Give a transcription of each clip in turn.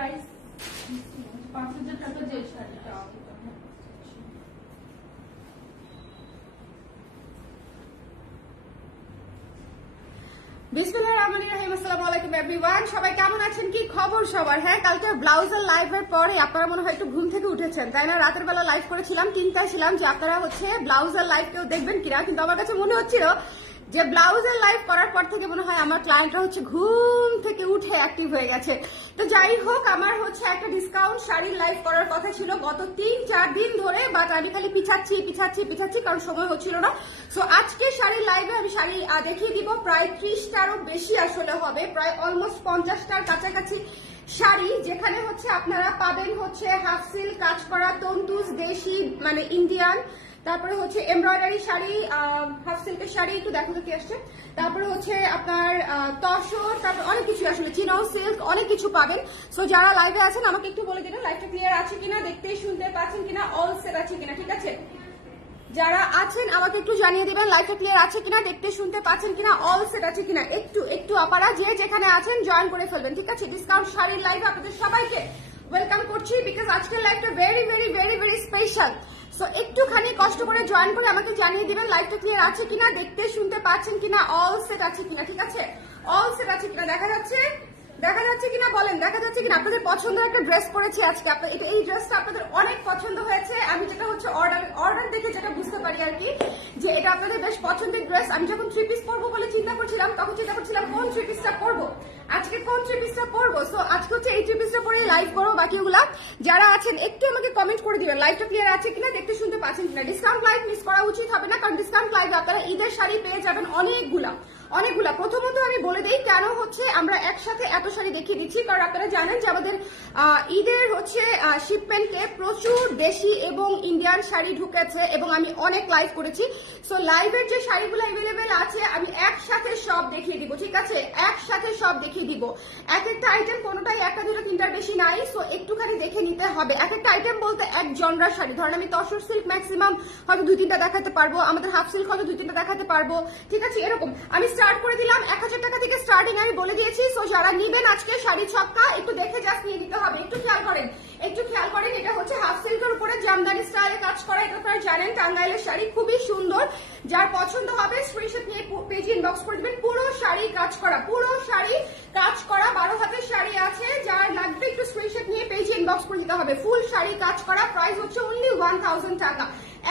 Price ৫,০০০ টাকা যে শাড়িটা আসসালামু আলাইকুম এভরিওয়ান, সবাই কেমন আছেন? কি খবর সবার? হ্যাঁ, কালকে ব্লাউজের লাইভের পরে আপনারা মনে হয় একটু ঘুম থেকে উঠেছেন, তাই না? রাতের বেলা লাইভ করেছিলাম, চিন্তা ছিলাম যে আপনারা ব্লাউজের লাইভ কেউ দেখবেন কিনা, কিন্তু আমার কাছে মনে হচ্ছিল যে ব্লাউজের লাইভ করার পর থেকে মনে হয় আমার ক্লায়েন্টরা ঘুম থেকে উঠে অ্যাক্টিভ হয়ে গেছে। তো যাই হোক, আমার একটা ডিসকাউন্ট শাড়ির লাইভ করার কথা ছিল গত ৩-৪ দিন ধরে, বাট আমি খালি পিছাচ্ছি কারণ সময় হচ্ছিল না। সো আজকে শাড়ির লাইভে আমি শাড়ি দেখিয়ে দিব, প্রায় 30টারও বেশি আসলে হবে, প্রায় অলমোস্ট 50টার কাছাকাছি শাড়ি, যেখানে আপনারা পাবেন হাফ সিল্ক কাজ করা, তন্তুজ, দেশি মানে ইন্ডিয়ান, তারপরে এমব্রয়ডারি শাড়ি, হাফ সিল্কের শাড়ি, একটু দেখো তো কি আসছে, তারপরে আপনার তসর, তারপর অনেক কিছু আসলে চিনাও সিল্ক, অনেক কিছু পাবেন। সো যারা লাইভে আছেন আমাকে একটু বলে দিবেন লাইভটা ক্লিয়ার আছে কিনা, দেখতে শুনতে পাচ্ছেন কিনা, অল সেট আছে কিনা, ঠিক আছে? যারা আছেন আমাকে একটু জানিয়ে দিবেন লাইভটা ক্লিয়ার আছে কিনা, দেখতে শুনতে পাচ্ছেন কিনা, অল সেট আছে কিনা। একটু আপনারা যে যেখানে আছেন জয়েন করে ফেলবেন, ঠিক আছে? ডিসকাউন্ট শাড়ির লাইভে আপনাদের সবাইকে ওয়েলকাম করছি, বিকজ আজকের লাইভটা very very very very special. So একটুখানি কষ্ট করে জয়েন করে আমাকে জানিয়ে দিবেন লাইভটা ক্লিয়ার আছে কিনা, দেখতে শুনতে পাচ্ছেন কিনা, অল সেট আছে কিনা, ঠিক আছে? অল সেট আছে কিনা, দেখা যাচ্ছে কিনা বলেন, দেখা যাচ্ছে কিনা? আপনাদের পছন্দের একটা ড্রেস পরেছি আজকে, এই ড্রেসটা আপনাদের অনেক পছন্দ হয়েছে। আমি যেটা অর্ডার দেখে যেটা বুঝতে পারি আর কি, যে এটা আপনাদের বেশ পছন্দের ড্রেস। আমি যখন 3 পিস পরবো বলে চিন্তা করছিলাম, তখন চিন্তা করছিলাম কোন 3 পিসটা পরবো, আজকে কোন 3 পিসটা পরবো। সো আজকে এই 3 পিসটা পরে লাইভ করবো। বাকিগুলা যারা আছেন একটু আমাকে কমেন্ট করে দিবেন লাইভটা ক্লিয়ার আছে কিনা, দেখতে শুনতে পাচ্ছেন কিনা। ডিসকাউন্ট লাইভ মিস করা উচিত হবে না, কারণ ডিসকাউন্ট লাইভে আপনারা ঈদের শাড়ি পেয়ে যাবেন অনেকগুলা। প্রথমত আমি বলে দিই কেন আমরা একসাথে এত শাড়ি দেখিয়ে দিচ্ছি, কারণ আপনারা জানেন যে আমাদের ঈদের শিপমেন্টে প্রচুর দেশি এবং ইন্ডিয়ান শাড়ি ঢুকেছে, এবং আমি অনেক লাইভ করেছি। সো লাইভের যে শাড়িগুলো অ্যাভেলেবেল আছে আমি একসাথে সব দেখিয়ে দিব, ঠিক আছে? একসাথে সব দেখিয়ে দিব। এক একটা আইটেম কোনোটাই একটা দুটো তিনটার বেশি নাই, সো একটুখানি দেখে নিতে হবে। এক একটা আইটেম বলতে এক জনরার শাড়ি, ধরেন আমি তসর সিল্ক ম্যাক্সিমাম হয়তো 2-3টা দেখাতে পারবো, আমাদের হাফ সিল্ক হয়তো 2-3টা দেখাতে পারবো, ঠিক আছে? এরকম আমি স্টার্ট করে দিলাম 1000 টাকা থেকে স্টার্টিং আমি বলে দিয়েছি। সো যারা নিবেন আজকে শাড়ি ছক্কা, একটু দেখে জাস্ট নিয়ে নিতে হবে। একটু খেয়াল করেন, এটা হাফ সিল্কের উপরে জামদানি স্টাইলে কাজ করা, এটা আপনারা জানেন টাঙ্গাইলের শাড়ি, খুবই সুন্দর। যার পছন্দ হবে স্ক্রিনশট নিয়ে পেজে ইনবক্স করে দিবেন। পুরো শাড়ি কাজ করা, 12 হাতের শাড়ি আছে, যার লাগবে একটু স্ক্রিনশট নিয়ে পেজে ইনবক্স করে দিতে হবে। ফুল শাড়ি কাজ করা, প্রাইস অনলি 1000 টাকা,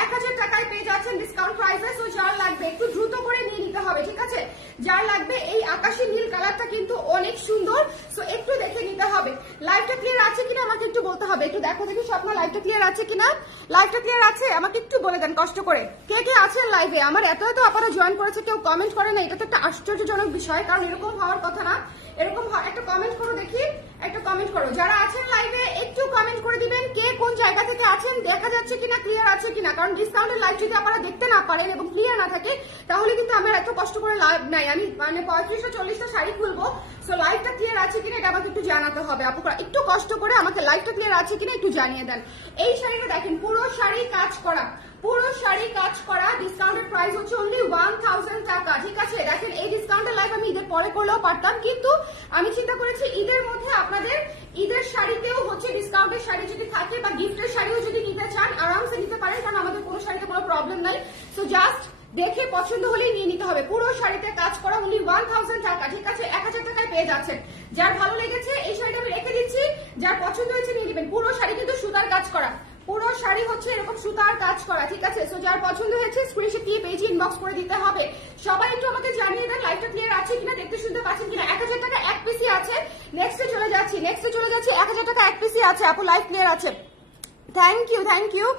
1000 টাকায় পেয়ে যাচ্ছেন ডিসকাউন্ট প্রাইসে। সো যার লাগবে একটু দ্রুত করে নিয়ে নিতে হবে, ঠিক আছে? যার লাগবে এই আকাশি নীল কালারটা কিন্তু অনেক সুন্দর, সো একটু দেখে নিতে হবে। লাইভটা ক্লিয়ার আছে কিনা আমাকে একটু বলতে হবে। একটু দেখো দেখি স্বপ্ন, লাইভটা ক্লিয়ার আছে কিনা, লাইভটা ক্লিয়ার আছে আমাকে একটু বলে দেন কষ্ট করে। কে কে আছেন লাইভে? আমার এত আপনারা জয়েন করেছে, কেউ কমেন্ট করে না, এটা তো একটা আশ্চর্যজনক বিষয়, কারণ এরকম হওয়ার কথা না। এরকম একটা কমেন্ট করো দেখি, একটা কমেন্ট করো। যারা আছেন লাইভে একটু কমেন্ট করে দিবেন কে কোন জায়গা থেকে আছেন, দেখা যাচ্ছে কিনা, ক্লিয়ার আছে কিনা। কারণ ডিসকাউন্টের লাইভ যদি আপনারা দেখতে না পারেন এবং ক্লিয়ার না থাকে, তাহলে কিন্তু আমার এত কষ্ট করে লাইভ নাই। আমি 35-40টা শাড়ি খুলবো, সো লাইভটা ক্লিয়ার আছে কিনা এটা আমাকে একটু জানাতে হবে। আপনারা একটু কষ্ট করে আমাকে লাইভটা ক্লিয়ার আছে কিনা একটু জানিয়ে দেন। এই শাড়িটা দেখেন, পুরো শাড়ি কাজ করা, ডিসকাউন্টের প্রাইস অনলি 1000 টাকা, ঠিক আছে? দেখেন এই ডিসকাউন্টের লাইভ আমি ঈদের পরে করলেও পারতাম, কিন্তু আমি চিন্তা করেছি ঈদের মধ্যে আপনাদের ঈদের শাড়িতেও ডিসকাউন্টের শাড়ি যদি থাকে বা গিফটের শাড়িও যদি নিতে চান আরামসে নিতে পারেন, কারণ আমাদের কোনো শাড়িতে কোনো প্রবলেম নাই। সো জাস্ট দেখে পছন্দ হলেই নিয়ে নিতে হবে। পুরো শাড়িতে কাজ করা, অনলি 1000 টাকা, ঠিক আছে? 1000 টাকায় পেয়ে যাচ্ছেন। যার ভালো লেগেছে এই শাড়িটা আমি রেখে দিচ্ছি, যার পছন্দ হয়েছে নিয়ে নেবেন। পুরো শাড়ি কিন্তু সুতার কাজ করা, পুরো শাড়ি এরকম সুতার কাজ করা, ঠিক আছে? সো যার পছন্দ হয়েছে স্ক্রিনশট দিয়ে পেজে ইনবক্স করে দিতে হবে। সবাই একটু আমাকে জানিয়ে দেন লাইভটা ক্লিয়ার আছে কিনা, দেখতে শুনতে পাচ্ছেন কিনা। 1000 টাকা এক পিসি আছে, নেক্সটে চলে যাচ্ছি 1000 টাকা এক পিসি আছে। আপু লাইভ ক্লিয়ার আছে, থ্যাংক ইউ।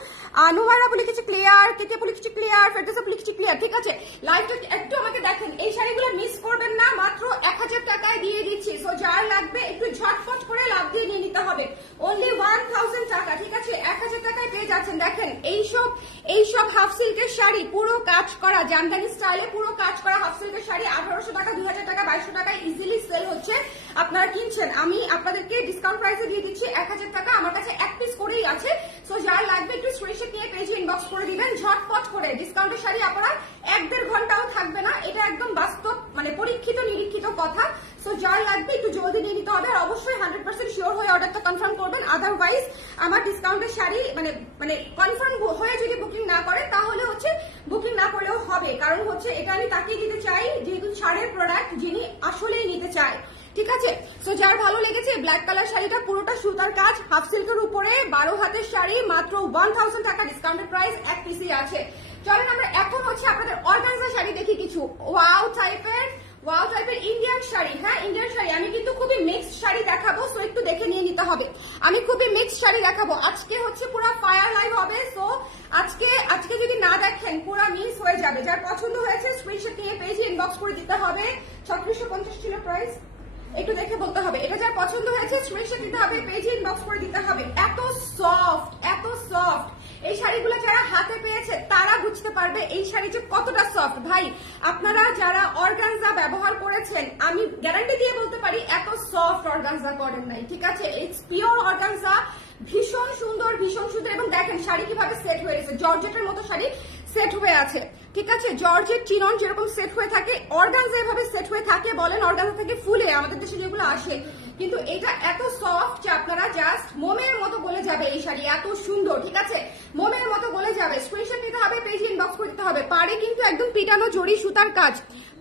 নুমারা বলে কিছু ক্লিয়ার, কেকে বলে কিছু ক্লিয়ার, ফেরদৌসা বলে কিছু ক্লিয়ার, ঠিক আছে? লাইভটা একটু আমাকে দেখেন, এই শাড়িগুলো মিস করবেন না, মাত্র 1000 টাকায় দিয়ে দিচ্ছি। সো যার লাগবে একটু ঝটফট করে লাভ দিয়ে নিয়ে নিতে হবে, অনলি 1000 টাকা, ঠিক আছে? 1000 টাকায় পেয়ে যাচ্ছেন। দেখেন এইসব হাফ সিল্কের শাড়ি পুরো কাজ করা, জামদানি স্টাইলে পুরো কাজ করা হাফ সিল্কের শাড়ি 1800 টাকা, 2000 টাকা, 2200 টাকায় ইজিলি সেল হচ্ছে, আপনারা কিনছেন। আমি আপনাদেরকে ডিসকাউন্ট প্রাইসে দিয়ে দিচ্ছি 1000 টাকা, আমার কাছে এক পিস করেই আছে। সো যার লাগবে একটু স্ক্রিনশট নিয়ে পেজে ইনবক্স করে দিবেন ঝটপট করে। ডিসকাউন্টের শাড়ি আপনারা 1-1.5 ঘন্টাও থাকবে না, এটা একদম বাস্তব পরীক্ষিত নিরীক্ষিত কথা। সো যার লাগবে একটু জলদি নিয়ে নিতে হবে, আর অবশ্যই 100% শিওর হয়ে অর্ডারটা কনফার্ম করবেন। আদারওয়াইজ আমার ডিসকাউন্টের শাড়ি মানে কনফার্ম হয়ে যদি বুকিং না করে তাহলে হচ্ছে বুকিং না করলেও হবে, কারণ হচ্ছে এটা আমি তাকিয়ে দিতে চাই যেহেতু ছাড়ের প্রোডাক্ট যিনি আসলেই নিতে চায়, ঠিক আছে। সো যার ভালো লেগেছে ব্ল্যাক কালার শাড়িটা পুরোটা সুতার কাজ, হাফ সিল্কের উপরে 12 হাতের শাড়ি, মাত্র 1000 টাকা ডিসকাউন্টেড প্রাইস, এক পিসই আছে। চলেন আমরা এখন হচ্ছে আপনাদের অর্গানজা শাড়ি দেখি কিছু। ওয়াও টাইপের ইন্ডিয়ান শাড়ি, হ্যাঁ ইন্ডিয়ান শাড়ি। আমি কিন্তু খুবই মিক্সড শাড়ি দেখাবো, সো একটু দেখে নিয়ে নিতে হবে। আমি খুবই মিক্সড শাড়ি দেখাবো আজকে, হচ্ছে পুরো ফায়ার লাইভ হবে। সো আজকে যদি না দেখেন পুরো মিস হয়ে যাবে। যার পছন্দ হয়েছে স্ক্রিনশট নিয়ে পেজে ইনবক্স করে দিতে হবে। 3650 ছিল প্রাইস, একটু দেখে বলতে হবে। এটা যার পছন্দ হয়েছে স্ক্রিনশট দিতে হবে, পেজে ইনবক্স করে দিতে হবে। এত সফট এই শাড়িগুলো যারা হাতে পেয়েছে তারা বুঝতে পারবে এই শাড়ি যে কতটা সফট। ভাই আপনারা যারা অর্গানজা ব্যবহার করেছেন আমি গ্যারান্টি দিয়ে বলতে পারি এত সফট অর্গানজা করেন নাই, ঠিক আছে। ইটস পিওর অর্গানজা, ভীষণ সুন্দর এবং দেখেন শাড়ি কিভাবে সেট হয়ে গেছে, জর্জেটের মতো শাড়ি সেট হয়ে আছে, ঠিক আছে। জর্জেট চিনন যেরকম সেট হয়ে থাকে অর্গানজা এভাবে সেট হয়ে থাকে, বলেন অর্গানজা থেকে ফুলে আমাদের দেশে যেগুলো আসে, কিন্তু এটা এত সফট যে আপনারা জাস্ট মোমের মতো গলে যাবে। এই শাড়ি এত সুন্দর, ঠিক আছে, মোমের মতো গলে যাবে। স্ক্রিনশট নিতে হবে, পেজে ইনবক্স করে দিতে হবে। পাড়ে কিন্তু একদম পিটানো জরি সুতার কাজ,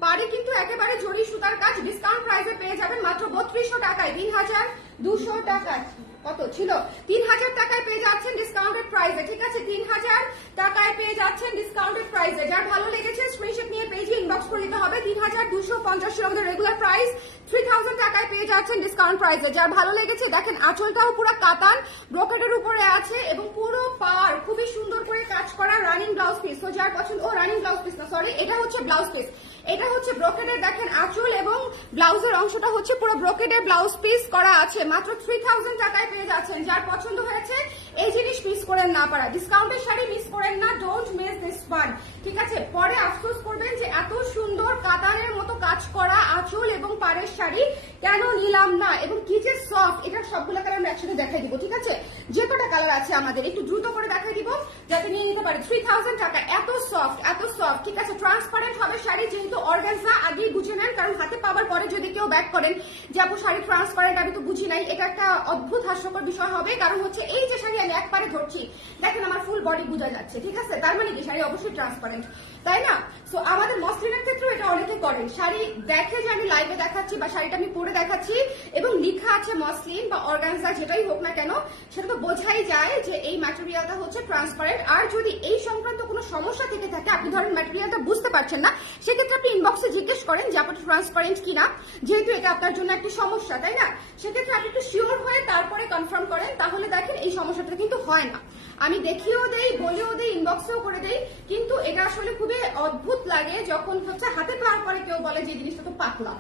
পাড়ে কিন্তু একেবারে জরি সুতার কাজ। ডিসকাউন্ট প্রাইসে পেয়ে যাবেন মাত্র 3200 টাকায়, 3200 টাকায়। কত ছিল? 3000 টাকায় পেয়ে যাচ্ছেন ডিসকাউন্টেড প্রাইসে, ঠিক আছে। 3000 টাকায় পেয়ে যাচ্ছেন ডিসকাউন্টেড প্রাইসে। যার ভালো লেগেছে স্ক্রিনশট নিয়ে পেজে ইনবক্স করে দিতে হবে। 3250 আমাদের রেগুলার প্রাইস, 3000 টাকায় পেয়ে যাচ্ছেন ডিসকাউন্ট প্রাইসে। যার ভালো লেগেছে দেখেন আঁচলটাও পুরো কাতান ব্রোকেডের উপরে আছে এবং পুরো পার খুবই সুন্দর করে কাজ করা রানিং ব্লাউজ পিস। তো যার পছন্দ, রানিং ব্লাউজ পিস না সরি, এটা হচ্ছে ব্লাউজ পিস, এটা হচ্ছে ব্রোকেডের দেখেন আঁচল এবং ব্লাউজের অংশটা হচ্ছে পুরো ব্রোকেডের ব্লাউজ পিস করা আছে। মাত্র 3000 টাকায় পেয়ে যাচ্ছেন। যার পছন্দ হয়েছে এই জিনিস মিস করেন না, পারা ডিসকাউন্টের শাড়ি মিস করেন না, ডোন্ট মিস দিস ওয়ান, ঠিক আছে। পরে আফসোস করবেন যে এত সুন্দর কাতানের মতো কাজ করা আঁচল এবং পাড়ের শাড়ি কেন নিলাম না, এবং কি যে সফট। এটার সবগুলো কালার আমরা একসাথে দেখাই দিব, ঠিক আছে। যে কটা কালার আছে আমাদের একটু দ্রুত করে দেখাই দিব যাতে নিয়ে নিতে পারে। 3000 টাকা, এত সফট, ঠিক আছে। ট্রান্সপারেন্ট হবে শাড়ি, যেহেতু অর্গানজা আগেই বুঝে নেন, কারণ হাতে পাওয়ার পরে যদি কেউ ব্যাক করেন যে আপু শাড়ি ট্রান্সপারেন্ট আমি তো বুঝি নাই, এটা একটা অদ্ভুত হাস্যকর বিষয় হবে। কারণ হচ্ছে এই যে শাড়ি আমি একবারে ধরছি দেখেন আমার ফুল বডি বোঝা যাচ্ছে, ঠিক আছে, তার মানে কি শাড়ি অবশ্যই ট্রান্সপারেন্ট, তাই না। সো আমাদের মসলিনের ক্ষেত্রেও এটা অনেকে করেন, শাড়ি দেখে যে আমি লাইভে দেখাচ্ছি বা শাড়িটা আমি পরে দেখাচ্ছি এবং লেখা আছে মসলিন বা অর্গানজা যেটাই হোক না কেন, সেটা তো বোঝাই যায় যে এই ম্যাটেরিয়ালটা হচ্ছে ট্রান্সপারেন্ট। আর যদি এই সংক্রান্ত কোনো সমস্যা থেকে থাকে, আপনি ধরেন ম্যাটেরিয়ালটা বুঝতে পারছেন না, সেক্ষেত্রে আপনি ইনবক্সে জিজ্ঞেস করেন যে আপনার ট্রান্সপারেন্ট কিনা, যেহেতু এটা আপনার জন্য একটা সমস্যা, তাই না। সেক্ষেত্রে আপনি একটু শিওর হয়ে তারপরে কনফার্ম করেন, তাহলে দেখেন এই সমস্যাটা কিন্তু হয় না। আমি দেখিয়েও দেই, বলেও দেই, ইনবক্সেও করে দেই, কিন্তু এটা আসলে খুবই অদ্ভুত লাগে যখন হচ্ছে হাতে পাওয়ার পরে কেউ বলে যে জিনিসটা তো পাতলা।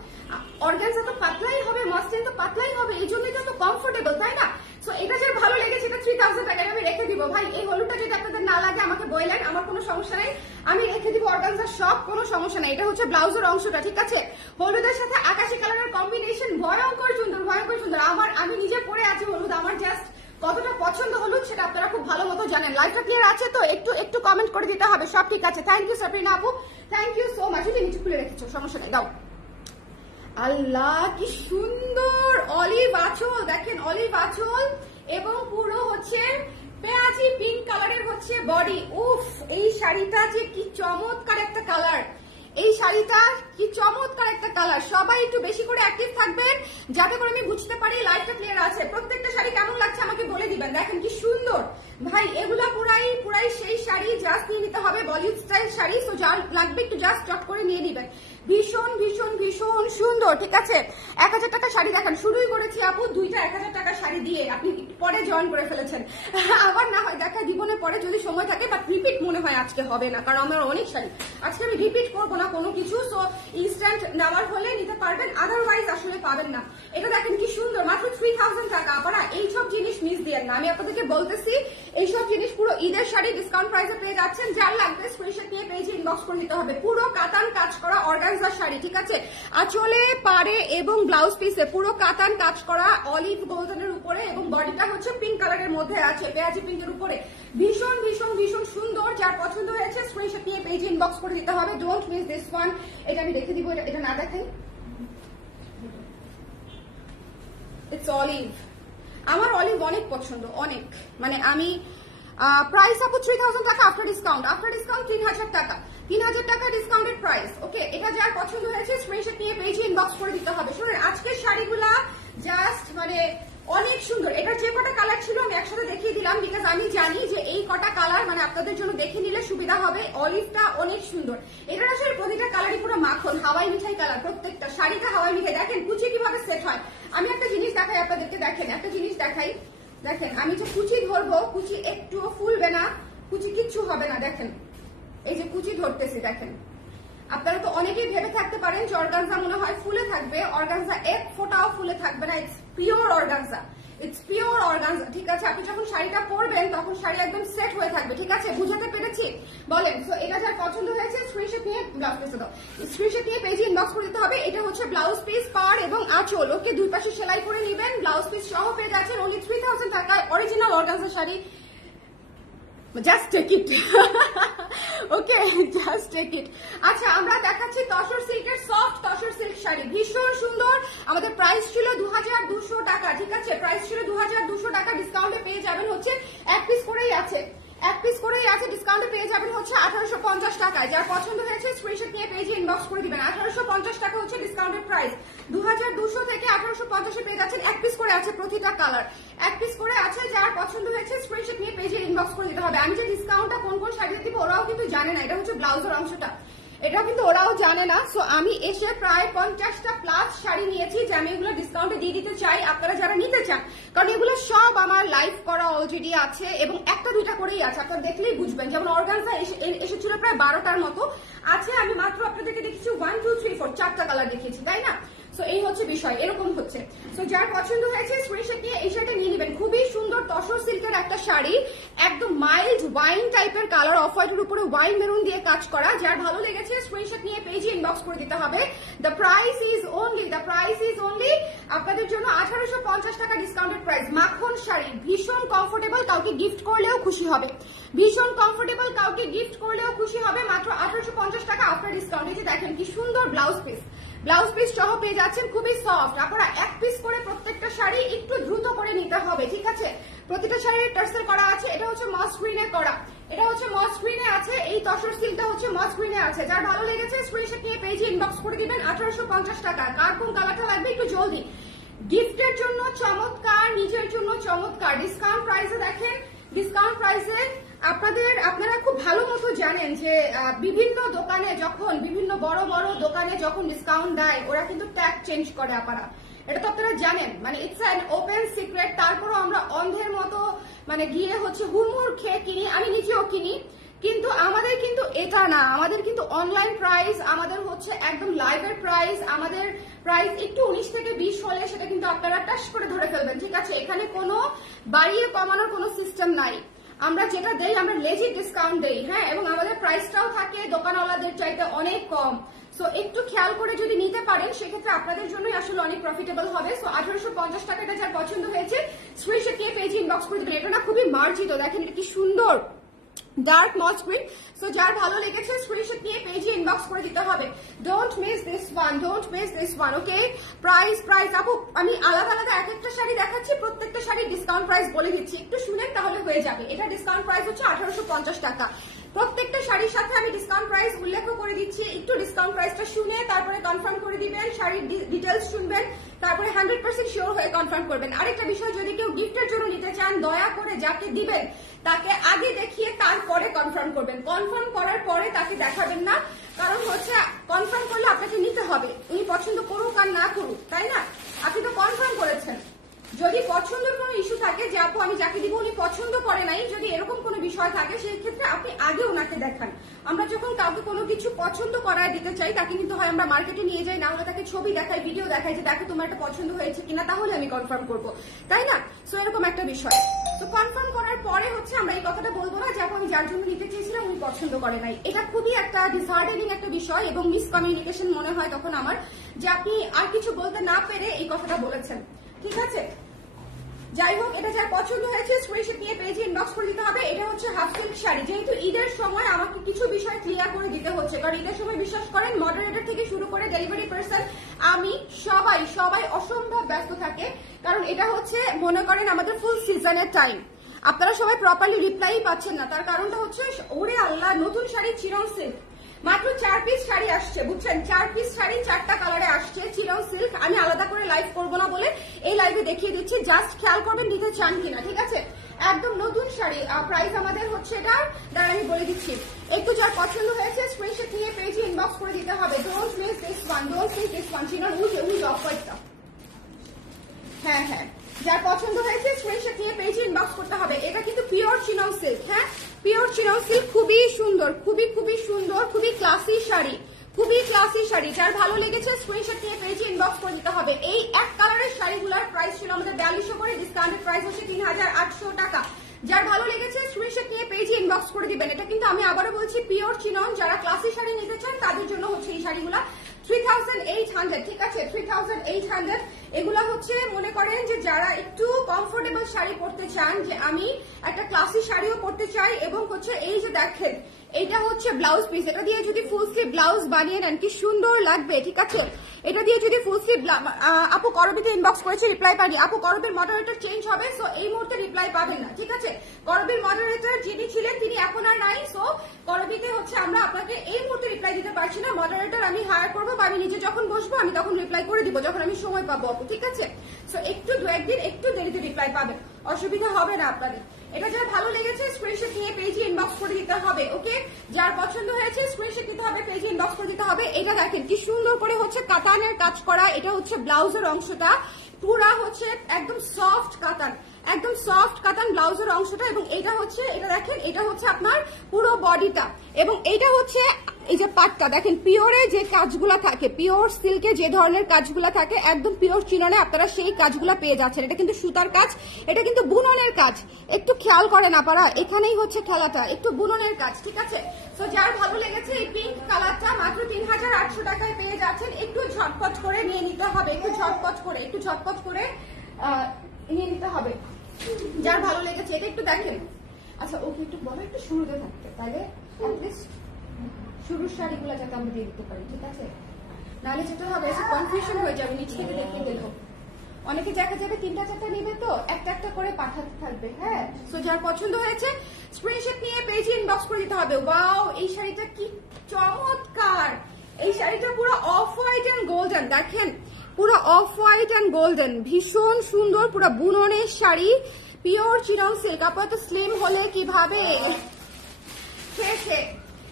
অর্গানজা তো পাতলাই হবে, মসলিন তো পাতলাই হবে, এই জন্যই তো কমফোর্টেবল, তাই না। সো এটা যার ভালো লেগেছে এটা 3000 টাকায় আমি রেখে দিব। ভাই এই হলুদটা যদি আপনাদের না লাগে আমাকে বললেন, আমার কোনো সমস্যা নেই, আমি রেখে দিব অর্গানজা সব, কোনো সমস্যা নেই। এটা হচ্ছে ব্লাউজের অংশটা, ঠিক আছে। হলুদের সাথে আকাশি কালারের কম্বিনেশন ভয়ঙ্কর সুন্দর। আমি নিজে পরে আছি হলুদ, আমার জাস্ট কতটা পছন্দ হলুদ সেটা আপনারা খুব ভালো মতো জানেন। লাইভটা ক্লিয়ার আছে তো? একটু কমেন্ট করে দিতে হবে সব ঠিক আছে। থ্যাংক ইউ সাবরিনা আপু, থ্যাংক ইউ সো মাচ। যদি নিচে খুলে রেখেছো সমস্যা নেই, দাও। আল্লাহ কি সুন্দর অলিভ আঁচল, দেখেন অলিভ আঁচল এবং পুরো হচ্ছে পেঁয়াজি পিঙ্ক কালারের হচ্ছে বডি। উফ, এই শাড়িটা যে কি চমৎকার একটা কালার, এই শাড়িটা কি চমৎকার একটা কালার। সবাই একটু বেশি করে অ্যাক্টিভ থাকবেন যাতে করে আমি বুঝতে পারি লাইভটা ক্লিয়ার আছে। প্রত্যেকটা শাড়ি কেমন লাগছে আমাকে বলে দিবেন। দেখেন কি সুন্দর ভাই, এগুলা পুরাই সেই শাড়ি, জাস্ট নিয়ে নিতে হবে বলিউড স্টাইল শাড়ি। তো যার লাগবে একটু জাস্ট চট করে নিয়ে নিবেন। ভীষণ ভীষণ ভীষণ সুন্দর, ঠিক আছে। 1000 টাকা শাড়ি দেখেন, শুরুই করেছি আপু দুইটা 1000 টাকা শাড়ি দিয়ে, আপনি পরে জয়েন করে ফেলেছেন। আবার না হয় দেখা জীবনে পরে যদি সময় থাকে, বাট রিপিট মনে হয় আজকে হবে না, কারণ আমার অনেক শাড়ি আজকে আমি রিপিট করবো না কোনো কিছু। সো ইনস্ট্যান্ট নেওয়ার হলে নিতে পারবেন, আদারওয়াইজ আসলে পাবেন না। এটা দেখেন কি সুন্দর, মাত্র 3000 টাকা। আপনারা এইসব জিনিস মিস দিয়েন না, আমি আপনাদেরকে বলতেছি এইসব জিনিস পুরো ঈদের শাড়ি ডিসকাউন্ট প্রাইসে পেয়ে যাচ্ছেন। যার লাগবে স্ক্রিনশট নিয়ে পেজে ইনবক্স করে দিতে হবে। পুরো কাতান কাজ করা অর্গানজা শাড়ি, ঠিক আছে। আঁচলে পাড়ে এবং ব্লাউজ পিসে পুরো কাতান কাজ করা অলিভ গোল্ডেনের উপরে এবং বডিটা হচ্ছে পিঙ্ক কালারের মধ্যে আছে, পেঁয়াজি পিঙ্কের উপরে। ভীষণ ভীষণ ভীষণ সুন্দর। যার পছন্দ হয়েছে স্ক্রিনশট নিয়ে পেজে ইনবক্স করে দিতে হবে। Don't miss this one. এটা আমি রেখে দিব, এটা না দেখেন অলিভ, আমার অলিভ অনেক পছন্দ, অনেক, মানে আমি প্রাইস আপু 3000 টাকা আফটার ডিসকাউন্ট 3000 টাকা, 3000 টাকা ডিসকাউন্টেড প্রাইস। ওকে, এটা যার পছন্দ হয়েছে স্ক্রিনশট নিয়ে পেজে ইনবক্স করে দিতে হবে। শুনুন, আজকের শাড়িগুলা জাস্ট মানে অনেক সুন্দর। এটার যে কটা কালার ছিল আমি একসাথে দেখিয়ে দিলাম, বিকজ আমি জানি যে এই কটা কালার মানে আপনাদের জন্য দেখে নিলে সুবিধা হবে। অলিভটা অনেক সুন্দর, এটার আসলে প্রতিটা কালারই পুরো মাখন, হাওয়াই মিঠাই কালার, প্রত্যেকটা শাড়িটা হাওয়াই মিঠাই। দেখেন কুচি কিভাবে সেট হয়। আমি একটা জিনিস দেখাই আপনাদেরকে, দেখেন একটা জিনিস দেখাই, দেখেন আমি যে কুচি ধরবো, কুচি একটুও ফুলবে না, কুচি কিচ্ছু হবে না। দেখেন এই যে কুচি ধরতেছি, দেখেন। আপনারা তো অনেকেই ভেবে থাকতে পারেন যে অর্গানজা মনে হয় ফুলে থাকবে, অর্গানজা এক ফোঁটাও ফুলে থাকবে না। It's pure organza, it's pure organza, ঠিক আছে। আপনি যখন শাড়িটা পরবেন তখন শাড়ি একদম সেট হয়ে থাকবে, ঠিক আছে। বুঝাতে পেরেছি বলেন? সো এটা যার পছন্দ হয়েছে স্ক্রিনশট নিয়ে ব্লাউজ পিস দাও, স্ক্রিনশট নিয়ে পেজে ইনবক্স করে দিতে হবে। এটা হচ্ছে ব্লাউজ পিস, পার এবং আঁচল, ওকে, দুই পাশে সেলাই করে নেবেন। ব্লাউজ পিস সহ পেয়ে যাচ্ছেন অনলি 3000 টাকায় original organza sari. Just take it, okay, just take it. আচ্ছা, আমরা দেখাচ্ছি তসর সিল্কের সফট তসর সিল্ক শাড়ি, ভীষণ সুন্দর। আমাদের প্রাইস ছিল 2200 টাকা, ঠিক আছে, প্রাইস ছিল 2200 টাকা। ডিসকাউন্টে পেয়ে যাবেন হচ্ছে এক পিস করেই আছে, এক পিস করেই আছে, ডিসকাউন্টে পেয়ে যাবেন হচ্ছে 1850 টাকায়। যার পছন্দ হয়েছে স্ক্রিনশট নিয়ে পেজে ইনবক্স করে দিবেন। 1850 টাকা হচ্ছে ডিসকাউন্টেড প্রাইস। 2200 থেকে 1850 পেয়ে যাচ্ছেন, এক পিস করে আছে, প্রতিটা কালার এক পিস করে আছে। যার পছন্দ হয়েছে স্ক্রিনশট নিয়ে পেজে ইনবক্স করে দিতে হবে। আমি যে ডিসকাউন্টটা কোন কোন শাড়িতে দিব ওরাও কিন্তু জানে না, এটা হচ্ছে ব্লাউজের অংশটা, এটা কিন্তু ওরাও জানে না। সো আমি এসে প্রায় 50টা প্লাস শাড়ি নিয়েছি যে আমি এগুলো ডিসকাউন্টে দিয়ে দিতে চাই, আপনারা যারা নিতে চান, কারণ এগুলো সব আমার লাইভ করা অলরেডি আছে এবং একটা দুইটা করেই আছে, আপনারা দেখলেই বুঝবেন। যেমন অর্গানজা এসেছিল প্রায় 12টার মতো আছে, আমি মাত্র আপনাদেরকে দেখেছি 1 2 3 4 4টা কালার দেখিয়েছি, তাই না। সো এই হচ্ছে বিষয়, এরকম হচ্ছে। সো যার পছন্দ হয়েছে স্ক্রিনশট নিয়ে এই শাড়িটা নিয়ে নেবেন। খুবই সুন্দর তসর সিল্কের একটা শাড়ি, একদম মাইল্ড ওয়াইন টাইপের কালার, অফ হোয়াইটের উপরে ওয়াইন মেরুন দিয়ে কাজ করা। যার ভালো লেগেছে স্ক্রিনশট নিয়ে পেজে ইনবক্স করে দিতে হবে। দ্য প্রাইস ইজ অনলি আপনাদের জন্য 1850 টাকা ডিসকাউন্টেড প্রাইস। মাখন শাড়ি, ভীষণ কমফোর্টেবল, কাউকে গিফট করলেও খুশি হবে, ভীষণ কমফোর্টেবল, কাউকে গিফট করলেও খুশি হবে। মাত্র 1850 টাকা আফটার ডিসকাউন্ট। এই যে দেখেন কি সুন্দর ব্লাউজ পিস, ব্লাউজ পিস সহ পেয়ে যাচ্ছেন, খুবই সফট। আপনারা এক পিস করে প্রত্যেকটা শাড়ি একটু দ্রুত করে নিতে হবে, ঠিক আছে। প্রতিটা শাড়ির টার্সেল করা আছে, এটা হচ্ছে মস গ্রিনে করা, এটা হচ্ছে মস গ্রিনে আছে, এই তসর সিল্কটা হচ্ছে মস গ্রিনে আছে। যার ভালো লেগেছে স্ক্রিনশট নিয়ে পেজে ইনবক্স করে দিবেন। 1850 টাকা। কার কোন কালারটা লাগবে একটু জলদি। গিফটের জন্য চমৎকার, নিজের জন্য চমৎকার। ডিসকাউন্ট প্রাইসে দেখেন, ডিসকাউন্ট প্রাইসে আপনারা খুব ভালো মতো জানেন যে বিভিন্ন দোকানে যখন, বিভিন্ন বড় বড় দোকানে যখন ডিসকাউন্ট দেয় ওরা কিন্তু ট্যাগ চেঞ্জ করে, আপনারা এটা তো আপনারা জানেন, মানে ইটস অ্যান ওপেন সিক্রেট। তারপরও আমরা অন্ধের মতো মানে গিয়ে হচ্ছে হুড়মুড় খেয়ে কিনি, আমি নিজেও কিনি, কিন্তু আমাদের কিন্তু এটা না, আমাদের কিন্তু অনলাইন প্রাইস, আমাদের হচ্ছে একদম লাইভের প্রাইস, আমাদের প্রাইস একটু 19 থেকে 20 হলে সেটা কিন্তু আপনারা টাচ করে ধরে ফেলবেন, ঠিক আছে। এখানে কোনো বাড়িয়ে কমানোর কোনো সিস্টেম নাই। আমরা যেটা দেই আমরা লেজিট ডিসকাউন্ট দেই, হ্যাঁ, এবং আমাদের প্রাইসটাও থাকে দোকানওয়ালাদের চাইতে অনেক কম। সো একটু খেয়াল করে যদি নিতে পারেন সেক্ষেত্রে আপনাদের জন্যই আসলে অনেক প্রফিটেবল হবে। সো 1850 টাকাটা যার পছন্দ হয়েছে স্ক্রিনশট নিয়ে পেজে ইনবক্স করে দিবেন। এটা না খুবই মার্জিত, দেখেন এটা কি সুন্দর ডার্ক মস গ্রিন। সো যার ভালো লেগেছে স্ক্রিনশট নিয়ে পেজে ইনবক্স করে দিতে হবে। Don't miss this one, don't miss this one. Okay, price আপু আমি আলাদা আলাদা এক একটা শাড়ি দেখাচ্ছি, প্রত্যেকটা শাড়ির ডিসকাউন্ট প্রাইস বলে দিচ্ছি, একটু শুনেন তাহলে হয়ে যাবে। এটা ডিসকাউন্ট প্রাইস হচ্ছে 1850 টাকা। প্রত্যেকটা শাড়ির সাথে আমি ডিসকাউন্ট প্রাইস উল্লেখ করে দিচ্ছি, একটু ডিসকাউন্ট প্রাইসটা শুনে তারপরে কনফার্ম করে দিবেন। শাড়ির ডিটেলস শুনবেন, তারপরে 100% শিওর হয়ে কনফার্ম করবেন। আরেকটা বিষয়, যদি কেউ গিফটের জন্য নিতে চান দয়া করে যাকে দিবেন তাকে আগে দেখিয়ে তারপরে কনফার্ম করবেন। কনফার্ম করার পরে তাকে দেখাবেন না, কারণ হচ্ছে কনফার্ম করলে আপনাকে নিতে হবে, উনি পছন্দ করুক আর না করুক, তাই না। আপনি তো কনফার্ম করেছেন, যদি পছন্দের কোনো ইস্যু থাকে যে আপু আমি যাকে দিব উনি পছন্দ করে নাই, যদি এরকম কোনো বিষয় থাকে সেই ক্ষেত্রে আপনি আগে ওনাকে দেখান। আমরা যখন কাউকে কোনো কিছু পছন্দ করায় দিতে চাই তাকে কিন্তু হয় আমরা মার্কেটে নিয়ে যাই, না হলে তাকে ছবি দেখাই, ভিডিও দেখাই যে দেখো তোমার একটা পছন্দ হয়েছে কিনা, তাহলে আমি কনফার্ম করবো, তাই না। সো এরকম একটা বিষয়। তো কনফার্ম করার পরে হচ্ছে আমরা এই কথাটা বলবো না যে আপু আমি যার জন্য নিতে চেয়েছিলাম উনি পছন্দ করে নাই। এটা খুবই একটা ডিসহার্ডেনিং একটা বিষয় এবং মিসকমিউনিকেশন মনে হয় তখন আমার, যে আপনি আর কিছু বলতে না পেরে এই কথাটা বলেছেন, ঠিক আছে। যাই হোক, এটা যার পছন্দ হয়েছে স্ক্রিনশট নিয়ে পেজে ইনবক্স করে দিতে হবে। এটা হচ্ছে হাফ সিল্ক শাড়ি। যেহেতু ঈদের সময় আমাকে কিছু বিষয় ক্লিয়ার করে দিতে হচ্ছে, কারণ ঈদের সময় বিশ্বাস করেন মডারেটর থেকে শুরু করে ডেলিভারি পার্সন আমি সবাই অসম্ভব ব্যস্ত থাকে, কারণ এটা হচ্ছে মনে করেন আমাদের ফুল সিজনের টাইম। আপনারা সবাই প্রপারলি রিপ্লাই পাচ্ছেন না, তার কারণটা হচ্ছে ওরে আল্লাহ, নতুন শাড়ি চিরন সিল্ক, মাত্র 4 পিস শাড়ি আসছে, বুঝছেন? 4 পিস শাড়ি 4টা কালারে আসছে চিরন সিল্ক। আমি আলাদা করে লাইভ করবো না বলে এই লাইভে দেখিয়ে দিচ্ছি, জাস্ট খেয়াল করবেন দিতে চান কিনা, ঠিক আছে? একদম নতুন শাড়ি। প্রাইস আমাদের হচ্ছে এটা, দাঁড়া আমি বলে দিচ্ছি। একটু যার পছন্দ হয়েছে স্ক্রিনশট নিয়ে পেজে ইনবক্স করে দিতে হবে। Don't miss this one, don't miss this one. চিরন উজ অফারটা, হ্যাঁ, যার পছন্দ হয়েছে স্ক্রিনশট নিয়ে পেজে ইনবক্স করতে হবে। এটা কিন্তু পিওর চিনন সিল্ক, হ্যাঁ পিওর চিনন সিল্ক, খুবই সুন্দর, খুবই সুন্দর, খুবই ক্লাসি শাড়ি, খুবই ক্লাসি শাড়ি। যার ভালো লেগেছে স্ক্রিনশট নিয়ে পেজে ইনবক্স করে দিতে হবে। এই এক কালারের শাড়িগুলোর প্রাইস ছিল আমাদের 4200 করে, ডিসকাউন্টেড প্রাইস হচ্ছে 3800 টাকা। যার ভালো লেগেছে স্ক্রিনশট নিয়ে পেজে ইনবক্স করে দিবেন। এটা কিন্তু আমি আবারও বলছি পিওর চিনন। যারা ক্লাসি শাড়ি নিতে চান তাদের জন্য হচ্ছে এই শাড়িগুলা 3800, ঠিক আছে? 3800। এগুলা হচ্ছে মনে করেন যে যারা একটু কমফোর্টেবল শাড়ি পরতে চান, যে আমি একটা ক্লাসি শাড়িও পরতে চাই, এবং হচ্ছে এই যে দেখেন এটা হচ্ছে ব্লাউজ পিস, এটা দিয়ে যদি ফুল স্লিভ ব্লাউজ বানিয়ে নেন কি সুন্দর লাগবে, ঠিক আছে? এটা দিয়ে যদি ফুল স্লিভ, আপু করবিতে ইনবক্স করেছে রিপ্লাই পাইনি, আপু করবির মডারেটর চেঞ্জ হবে, সো এই মুহূর্তে রিপ্লাই পাবেন না, ঠিক আছে? করবির মডারেটর যিনি ছিলেন তিনি এখন আর নাই, সো করবিতে হচ্ছে আমরা আপনাকে এই মুহূর্তে রিপ্লাই দিতে পারছি না। মডারেটর আমি হায়ার করবো বা আমি নিজে যখন বসবো আমি তখন রিপ্লাই করে দিব, যখন আমি সময় পাবো আপু, ঠিক আছে? সো একটু 2-1 দিন একটু দেরিতে রিপ্লাই পাবেন, অসুবিধা হবে না আপনাদের। এটা যার ভালো লেগেছে স্ক্রিনশট নিয়ে পেজে ইনবক্স করে দিতে হবে, ওকে? যার পছন্দ হয়েছে স্ক্রিনশট দিতে হবে, পেজে ইনবক্স করে দিতে হবে। এটা দেখেন কি সুন্দর করে হচ্ছে কাতানের কাজ করা, এটা হচ্ছে ব্লাউজের অংশটা, পুরা হচ্ছে একদম সফট কাতান, একদম সফট কাতান ব্লাউজের অংশটা, এবং এটা হচ্ছে, এটা দেখেন এটা হচ্ছে আপনার পুরো বডিটা, এবং এইটা হচ্ছে এই যে পাটটা দেখেন, পিওরে যে কাজগুলা থাকে, পিওর সিল্কে যে ধরনের কাজগুলা থাকে, একদম পিওর চিননে আপনারা সেই কাজগুলা পেয়ে যাচ্ছেন। এটা কিন্তু সুতার কাজ, এটা কিন্তু বুননের কাজ, একটু খেয়াল করেন আপনারা, এখানেই হচ্ছে খেলাটা, একটু বুননের কাজ, ঠিক আছে? তো যার ভালো লেগেছে এই পিঙ্ক কালারটা মাত্র 3800 টাকায় পেয়ে যাচ্ছেন। একটু ঝটপট করে নিয়ে নিতে হবে, একটু ঝটপট করে নিয়ে নিতে হবে যার ভালো লেগেছে। এটা একটু দেখেন, আচ্ছা ওকে একটু বলো একটু শুরুতে থাকতে, তাহলে অ্যাটলিস্ট শুরুর শাড়িগুলো যাতে আমরা দিয়ে দিতে পারি, ঠিক আছে? নাহলে যেটা হবে কনফিউশন হয়ে যাবে, নিচে দেখে দিল অনেকে দেখা যাবে 3টা-4টা নিবে, তো একটা করে পাঠাতে থাকবে, হ্যাঁ? সো যার পছন্দ হয়েছে স্ক্রিনশট নিয়ে পেজে ইনবক্স করে দিতে হবে। ওয়াও, এই শাড়িটা কি চমৎকার! এই শাড়িটা পুরো অফ হোয়াইট এন্ড গোল্ডেন, দেখেন পুরো অফ হোয়াইট এন্ড গোল্ডেন, ভীষণ সুন্দর, পুরো বুননের শাড়ি, পিওর চিনন সিল্ক। আপাতত স্লিম হলে কিভাবে খেয়ে,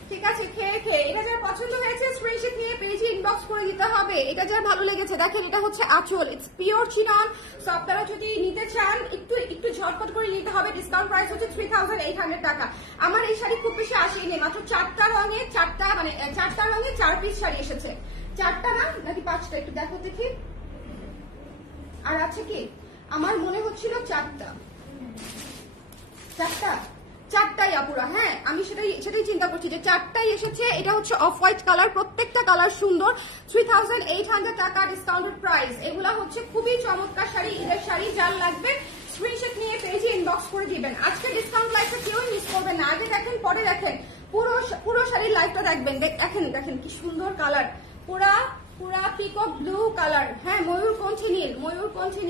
ঠিক আছে? খেয়ে এটা যার পছন্দ হয়েছে স্ক্রিনশট নিয়ে পেজে ইনবক্স করে দিতে হবে। এটা যার ভালো লেগেছে দেখেন, এটা হচ্ছে আঁচল, ইটস পিওর চিনন। সো আপনারা যদি নিতে চান একটু ঝটপট করে নিতে হবে। ডিসকাউন্ট প্রাইস হচ্ছে 3800 টাকা। আমার এই শাড়ি খুব বেশি আসেনি, মাত্র 4টা রঙে 4 পিস শাড়ি এসেছে। 4টা না নাকি 5টা একটু দেখো দেখি, আর আছে কি? আমার মনে হচ্ছিল 4টাই আপুরা, হ্যাঁ আমি সেটাই চিন্তা করছি যে 4টাই এসেছে। এটা হচ্ছে অফ হোয়াইট কালার, প্রত্যেকটা কালার সুন্দর। 3800 টাকা ডিসকাউন্টেড প্রাইস। এগুলা হচ্ছে খুবই চমৎকার শাড়ি, ঈদের শাড়ি। যার লাগবে স্ক্রিনশট নিয়ে পেজে ইনবক্স করে দিবেন। আজকে ডিসকাউন্ট লাইভটা কেউ মিস করবেন না, আগে দেখেন পরে দেখেন, পুরো শাড়ির লাইভটা দেখবেন। দেখেন কি সুন্দর কালার, পুরা পিকক ব্লু কালার, হ্যাঁ ময়ূরকণ্ঠী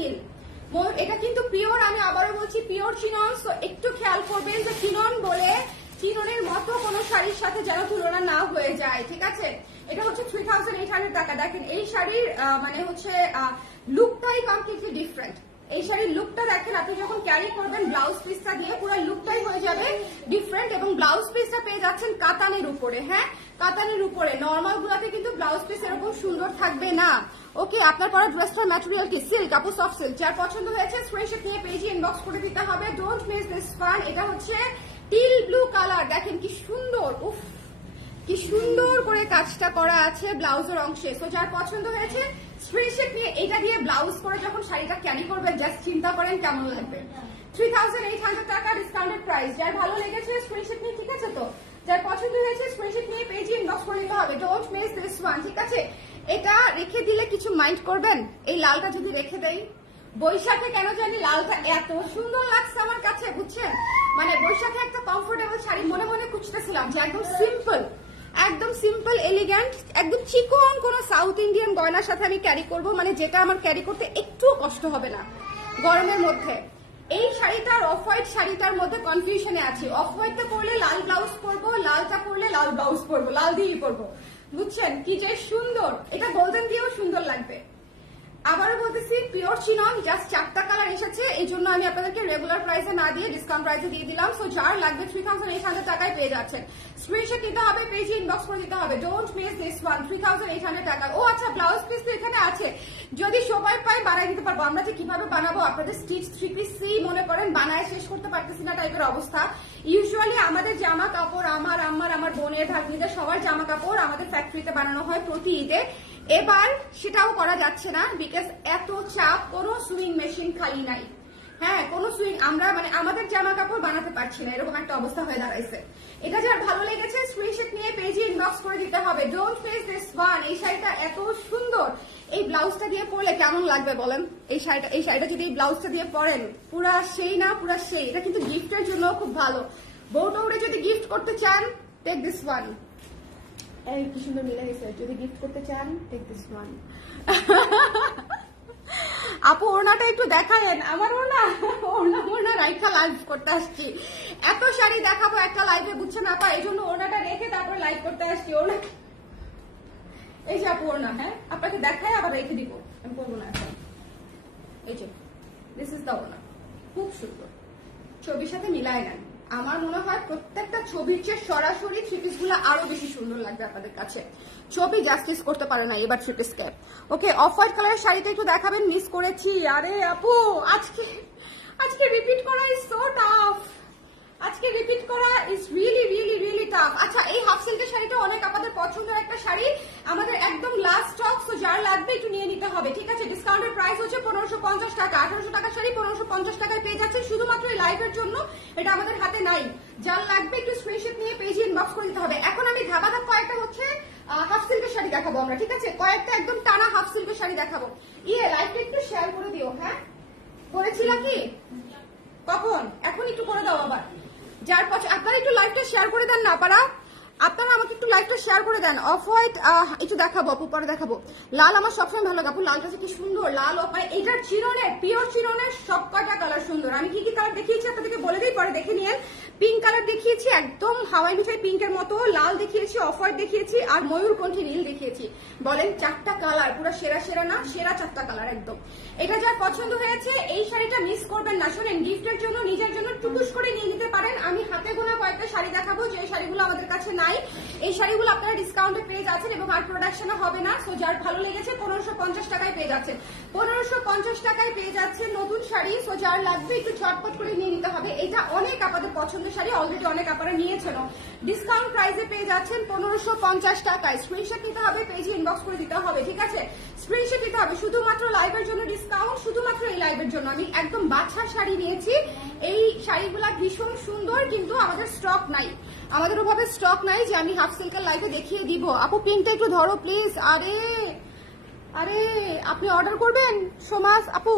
নীল। এটা কিন্তু পিওর, আমি আবারও বলছি পিওর চিনন। সো একটু খেয়াল করবেন যে চিনন বলে চিননের মতো কোনো শাড়ির সাথে যেন তুলনা না হয়ে যায়, ঠিক আছে? এটা হচ্ছে 3800 টাকা। দেখেন এই শাড়ির মানে হচ্ছে লুকটাই কমপ্লিটলি ডিফারেন্ট। এই শাড়ির লুকটা দেখেন, আপনি যখন ক্যারি করবেন ব্লাউজ পিসটা দিয়ে পুরো লুকটাই হয়ে যাবে ডিফারেন্ট, এবং ব্লাউজ পিসটা পেয়ে যাচ্ছেন কাতানের উপরে, হ্যাঁ কাতানের উপরে। নর্মাল গুলাতে কিন্তু ব্লাউজ পিস এরকম সুন্দর থাকবে না, ওকে? আপনার পরা ড্রেসটার ম্যাটেরিয়াল কি? সিল্ক আপু, সফট সিল্ক। যার পছন্দ হয়েছে স্ক্রিনশট নিয়ে পেজে ইনবক্স করে দিতে হবে। Don't miss this fun. এটা হচ্ছে টিল ব্লু কালার, দেখেন কি সুন্দর, উফ কি সুন্দর করে কাজটা করা আছে ব্লাউজের অংশে। তো যার পছন্দ হয়েছে স্ক্রিনশট নিয়ে এটা দিয়ে ব্লাউজ করে যখন শাড়িটা ক্যারি করবেন, জাস্ট চিন্তা করেন কেমন লাগবে। 3800 টাকা ডিসকাউন্টেড প্রাইস। যার ভালো লেগেছে স্ক্রিনশট নিয়ে, ঠিক আছে? তো যার পছন্দ হয়েছে স্ক্রিনশট নিয়ে পেজে ইনবক্স করে দিতে হবে। ডোন্ট মিস দিস ওয়ান, ঠিক আছে? এটা রেখে দিলে কিছু মাইন্ড করবেন? এই লালটা যদি রেখে দেই, বৈশাখে কেন জানি লালটা এত সুন্দর লাগছে আমার কাছে, বুঝছেন? মানে বৈশাখে একটা কমফোর্টেবল শাড়ি মনে মনে খুঁজতেছিলাম যে একদম সিম্পল এলিগ্যান্ট, একদম চিকন কোন সাউথ ইন্ডিয়ান গয়নার সাথে আমি ক্যারি করব, মানে যেটা আমার ক্যারি করতে একটুও কষ্ট হবে না গরমের মধ্যে। এই শাড়িটার অফ হোয়াইট শাড়িটার মধ্যে কনফিউশনে আছি। অফ হোয়াইটটা পরলে লাল ব্লাউজ পরবো, লালটা পরলে লাল ব্লাউজ পরবো, লাল দিয়েই পরবো, বুঝছেন? কি যে সুন্দর, এটা গোল্ডেন দিয়েও সুন্দর লাগবে। আবারও বলতেছি পিওর চিনন, জাস্ট 4টা কালার এসেছে, এই জন্য আমি আপনাদেরকে রেগুলার প্রাইসে না দিয়ে ডিসকাউন্ট প্রাইসে দিয়ে দিলাম। সো যার লাগবে 3800 টাকায় পেয়ে যাচ্ছেন। স্ক্রিনশট নিতে হবে, পেজে ইনবক্স করে দিতে হবে, ডোন্ট মিস দিস ওয়ান, 3800 টাকা। ও আচ্ছা, ব্লাউজ পিস তো এখানে আছে, যদি সময় পাই বানাই দিতে পারবো। আমরা যে কিভাবে বানাবো, আপনাদের স্টিচ 3 পিস মনে করেন বানায় শেষ করতে পারতেছি না টাইপের অবস্থা। ইউজুয়ালি আমাদের জামা কাপড়, আমার আম্মার, আমার বোনের, ভাগ্নিদের সবার জামা কাপড় আমাদের ফ্যাক্টরিতে বানানো হয় প্রতি ঈদে। এবার সেটাও করা যাচ্ছে না, বিকজ এত চাপ, কোনো সুইং মেশিন খালি নাই। হ্যাঁ, কোনো সুইং, আমরা মানে আমাদের জামা কাপড় বানাতে পারছি না, এরকম একটা অবস্থা হয়ে দাঁড়াইছে। এটা যার ভালো লেগেছে স্ক্রিনশট নিয়ে পেজে ইনবক্স করে দিতে হবে, ডোন্ট মিস দিস ওয়ান। এই শাড়িটা এত সুন্দর, এই ব্লাউজটা দিয়ে পরলে কেমন লাগবে বলেন? এই শাড়িটা যদি এই ব্লাউজটা দিয়ে পরেন, পুরা সেই না, পুরা সেই। এটা কিন্তু গিফটের জন্য খুব ভালো। বউটৌরে যদি গিফট করতে চান, টেক দিস ওয়ান। এই কি সুন্দর মিলে গেছে, যদি গিফট করতে চান টেক দিস ওয়ান। আপু ওড়নাটা একটু দেখায়েন, আমার ওড়না রাইখা লাইভ করতে আসছি। এত শাড়ি দেখাবো একটা লাইভে, বুঝছেন আপা? এই জন্য ওড়নাটা রেখে তারপর লাইভ করতে আসছি। ওড়না, এই যে আপু ওড়না, হ্যাঁ আপনাকে দেখায় আবার রেখে দিব, আমি করবো না এখন। এই যে দিস ইজ দ্য ওড়না, খুব সুন্দর, ছবির সাথে মিলায় নেন। আমার মনে হয় প্রত্যেকটা ছবির চেয়ে সরাসরি থ্রি পিস গুলো আরো বেশি সুন্দর লাগবে আপনাদের কাছে। ছবি জাস্টিস করতে পারে না এবার থ্রি পিস কে। ওকে, অফ হোয়াইট কালারের শাড়িটা একটু দেখাবেন, মিস করেছি। আরে আপু, আজকে রিপিট করা ইজ সো টাফ, আজকে রিপিট করা ইজ রিয়েলি টাফ। আচ্ছা, এই হাফ সিল্কের শাড়িটা অনেক আপনাদের পছন্দের একটা শাড়ি, আমাদের একদম লাস্ট স্টক, সো যার লাগবে একটু নিয়ে নিতে হবে, ঠিক আছে? ডিসকাউন্টের প্রাইস হচ্ছে 1550 টাকা। 1800 টাকা শাড়ি 1550 টাকায় পেয়ে যাচ্ছে শুধুমাত্র এই লাইভের জন্য। এটা আমাদের হাতে নাই, যার লাগবে একটু স্ক্রিনশট নিয়ে পেজে ইনবক্স করে দিতে হবে। এখন আমি ধাবাধাপ কয়েকটা হচ্ছে হাফ সিল্কের শাড়ি দেখাবো আমরা, ঠিক আছে? কয়েকটা একদম টানা হাফ সিল্কের শাড়ি দেখাবো। লাইভটা একটু শেয়ার করে দিও। হ্যাঁ, করেছিল কি কখন? এখন একটু করে দাও আবার। যার আপনারা একটু লাইভটা শেয়ার করে দেন না পারা, আপনারা আমাকে একটু লাইভটা শেয়ার করে দেন। অফ হোয়াইট একটু দেখাবো আপু, পরে দেখাবো। লাল আমার সবসময় ভালো লাগে আপু, লালটা কি সুন্দর, লাল এটার চিরনের, পিওর চিরনের সব কয়টা কালার সুন্দর। আমি কি কি কালার দেখিয়েছি আপনাদেরকে বলে দিই, পরে দেখে নিয়ে। পিঙ্ক কালার দেখিয়েছি, একদম হাওয়াই মিঠাই পিঙ্কের মতো, লাল দেখিয়েছি, অফ হোয়াইট দেখিয়েছি, আর ময়ূরকণ্ঠী নীল দেখিয়েছি। বলেন 4টা কালার, পুরো সেরা না, সেরা 4টা কালার একদম। এটা যার পছন্দ হয়েছে এই শাড়িটা মিস করবেন না। শোনেন, গিফটের জন্য, নিজের জন্য টুকুস করে নিয়ে নিতে পারেন। আমি হাতে গোনা কয়েকটা শাড়ি দেখাবো যে শাড়িগুলো আমাদের কাছে নাই। এই শাড়িগুলো আপনারা ডিসকাউন্টে পেয়ে যাচ্ছেন এবং আর প্রোডাকশনে হবে না। সো যার ভালো লেগেছে 1550 টাকায় পেয়ে যাচ্ছেন, 1550 টাকায় পেয়ে যাচ্ছেন নতুন শাড়ি। সো যার লাগবে একটু ঝটপট করে নিয়ে নিতে হবে। এটা অনেক আপনাদের পছন্দের শাড়ি, অলরেডি অনেক আপনারা নিয়েছেন। ডিসকাউন্ট প্রাইসে পেয়ে যাচ্ছেন 1550 টাকায়। স্ক্রিনশট নিতে হবে, পেজে ইনবক্স করে দিতে হবে, ঠিক আছে? স্ক্রিনশট নিতে হবে, শুধুমাত্র লাইভের জন্য ডিসকাউন্ট, শুধুমাত্র এই লাইভের জন্য। আমি একদম বাচ্চা শাড়ি নিয়েছি, এই শাড়িগুলা ভীষণ সুন্দর, কিন্তু আমাদের স্টক নাই, আমাদের ওভাবে স্টক নাই যে আমি হাফ সিল্কের লাইভে দেখিয়ে দিব। আপু পিনটা একটু ধরো প্লিজ। আরে আপনি অর্ডার করবেন সোমাস আপু?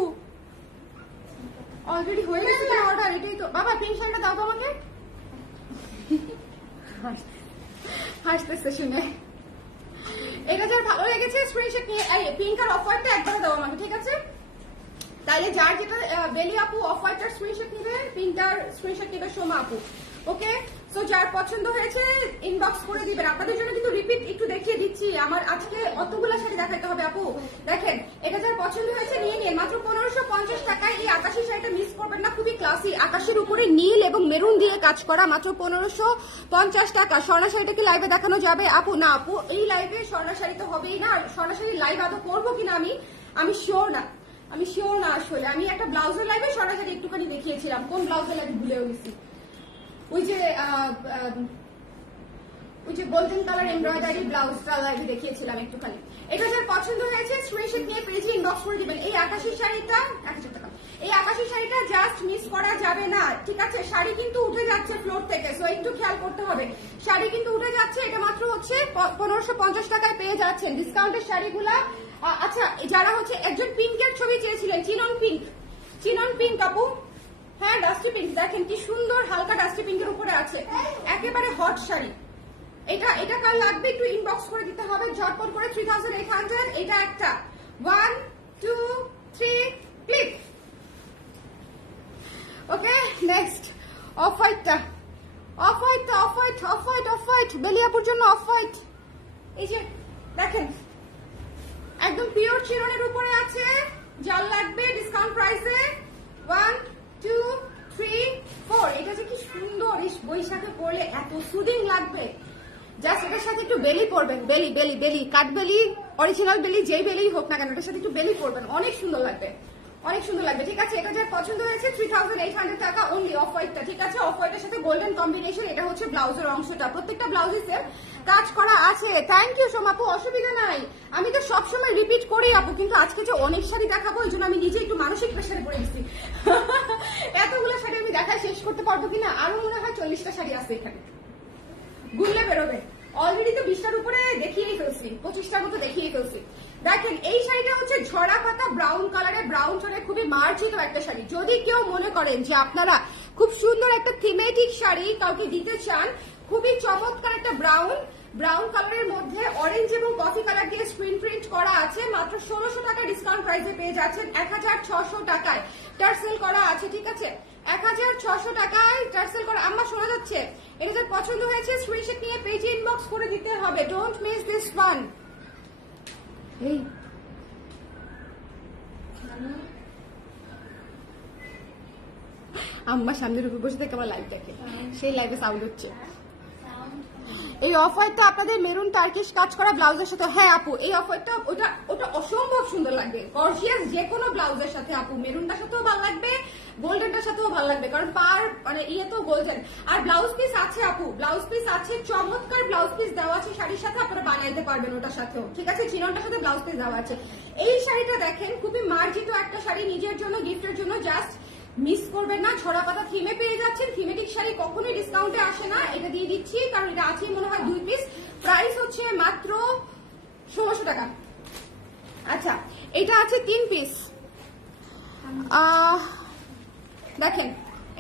অলরেডি হয়ে গেছে অর্ডার, এটাই তো। বাবা পিঙ্ক শাড়িটা দাও তো আমাকে। হাসতেছে শুনে। এটা যার ভালো লেগেছে স্ক্রিনশট নিয়ে, পিঙ্ক আর অফ হোয়াইটটা একবারে দাও আমাকে, ঠিক আছে? তাহলে যার যেটা বেলি আপু অফ হোয়াইটটার স্ক্রিনশট নিবে, পিঙ্কটার স্ক্রিনশট নিবে সোমা আপু। ওকে, সো যার পছন্দ হয়েছে ইনবক্স করে দিবেন। আপনাদের জন্য কিন্তু রিপিট একটু দেখিয়ে দিচ্ছি, আমার আজকে অতগুলা শাড়ি দেখাইতে হবে আপু। দেখেন, এটা যার পছন্দ হয়েছে নিয়ে নিন, মাত্র 1550 টাকায়। এই আকাশি শাড়িটা মিস করবেন না, খুবই ক্লাসি, আকাশের উপরে নীল এবং মেরুন দিয়ে কাজ করা, মাত্র 1550 টাকা। স্বর্ণা শাড়িটা কি লাইভে দেখানো যাবে আপু? না আপু, এই লাইভে স্বর্ণা শাড়ি তো হবেই না। স্বর্ণা শাড়ি লাইভ আদৌ করবো কিনা আমি শিওর না, আসলে। আমি একটা ব্লাউজের লাইভে স্বর্ণা শাড়ি একটুখানি দেখিয়েছিলাম, কোন ব্লাউজের লাইভে ভুলেও গেছি। ওই যে গোল্ডেন কালার এমব্রয়ডারি ব্লাউজটা লাইভে দেখিয়েছিলাম একটুখানি। এটা যার পছন্দ হয়েছে স্ক্রিনশট নিয়ে পেজে ইনবক্স করে দিবেন। এই আকাশি শাড়িটা 1000 টাকা, এই আকাশি শাড়িটা জাস্ট মিস করা যাবে না, ঠিক আছে? শাড়ি কিন্তু উঠে যাচ্ছে ফ্লোর থেকে, সো একটু খেয়াল করতে হবে। শাড়ি কিন্তু উঠে যাচ্ছে, এটা মাত্র হচ্ছে 1550 টাকায় পেয়ে যাচ্ছেন ডিসকাউন্টের শাড়িগুলা। আচ্ছা, যারা হচ্ছে একজন পিঙ্কের ছবি চেয়েছিলেন। চিনন পিঙ্ক আপু, হ্যাঁ ডাস্টি পিঙ্ক, দেখেন কি সুন্দর হালকা ডাস্টি পিঙ্কের উপরে আছে, একেবারে হট শাড়ি। এটা কার লাগবে একটু ইনবক্স করে দিতে হবে ঝটপট করে। 3800। এটা একটা 1 2 3 ক্লিক। ওকে নেক্সট অফ হোয়াইটটা, অফ হোয়াইট বেলিয়াপুর জন্য অফ হোয়াইট। এই যে দেখেন একদম পিওর চিরনের উপরে আছে, যার লাগবে ডিসকাউন্ট প্রাইসে 1 2 3 4। এটা যে কি সুন্দর, এই বৈশাখে পরলে এত সুদিং লাগবে। জাস্ট এটার সাথে একটু বেলি পরবেন, বেলি কাট বেলি, অরিজিনাল বেলি, যেই বেলি হোক না কেন এটার সাথে একটু বেলি পরবেন, অনেক সুন্দর লাগবে, অনেক সুন্দর লাগবে। ঠিক আছে, এটা যার পছন্দ হয়েছে 3800 টাকা অনলি অফ হোয়াইটটা। ঠিক আছে, অফ হোয়াইটের সাথে গোল্ডেন কম্বিনেশন। এটা হচ্ছে ব্লাউজের অংশটা, প্রত্যেকটা ব্লাউজে সেম কাজ করা আছে। থ্যাংক ইউ সোমাপু, অসুবিধা নাই, আমি তো সবসময় রিপিট করি আপু, কিন্তু আজকে যে অনেক শাড়ি দেখাবো ওই জন্য আমি নিজে একটু মানসিক প্রেশারে পড়ে গেছি। এতগুলো শাড়ি আমি দেখায় শেষ করতে পারবো কিনা, আরো মনে হয় 40টা শাড়ি আছে এখানে, গুনলে বেরোবে। অলরেডি তো 20টার উপরে দেখিয়েই ফেলছি, 25টার মতো দেখিয়ে ফেলছি। দেখেন এই শাড়িটা হচ্ছে ঝরা পাতা ব্রাউন কালারে, ব্রাউন টোনে খুবই মার্জিত একটা শাড়ি। যদি কেউ মনে করেন যে আপনারা খুব সুন্দর একটা থিমেটিক শাড়ি কাউকে দিতে চান, খুবই চমৎকার একটা ব্রাউন কালারের মধ্যে অরেঞ্জ এবং কফি কালার দিয়ে স্ক্রিন প্রিন্ট করা আছে, মাত্র 1600 টাকা ডিসকাউন্ট প্রাইসে পেয়ে যাচ্ছেন 1600 টাকায় টার্সেল করা আছে। ঠিক আছে, 1600 টাকায় টার্সেল করা। আম্মা শোনা যাচ্ছে? এটা যার পছন্দ হয়েছে স্ক্রিনশট নিয়ে পেজে ইনবক্স করে দিতে হবে, ডোন্ট মিস দিস ওয়ান। এই আম্মা সামনের উপর বসে থেকে আমার লাইভ দেখে, সেই লাইভে সাউন্ড হচ্ছে। এই অফ হোয়াইটটা আপনাদের মেরুন টার্কিশ কাজ করা ব্লাউজের সাথে, হ্যাঁ আপু এই অফ হোয়াইটটা ওটা অসম্ভব সুন্দর লাগবে গর্জিয়াস যে কোনো ব্লাউজের সাথে আপু। মেরুনটার সাথেও ভালো লাগবে, গোল্ডেনটার সাথেও ভালো লাগবে, কারণ পার মানে ইয়ে তো গোল্ডেন। আর ব্লাউজ পিস আছে আপু, ব্লাউজ পিস আছে, চমৎকার ব্লাউজ পিস দেওয়া আছে শাড়ির সাথে, আপনারা বানাইতে পারবেন ওটার সাথেও। ঠিক আছে, চিননটার সাথে ব্লাউজ পিস দেওয়া আছে। এই শাড়িটা দেখেন খুবই মার্জিত একটা শাড়ি, নিজের জন্য গিফটের জন্য, জাস্ট মিস করবেন না। ছড়া পাতা থিমে পেয়ে যাচ্ছেন, থিমেটিক শাড়ি কখনোই ডিসকাউন্টে আসে না, এটা দিয়ে দিচ্ছি কারণ এটা আছে মনে হয় 2 পিস, প্রাইস হচ্ছে মাত্র 1600 টাকা। আচ্ছা এটা আছে 3 পিস, দেখেন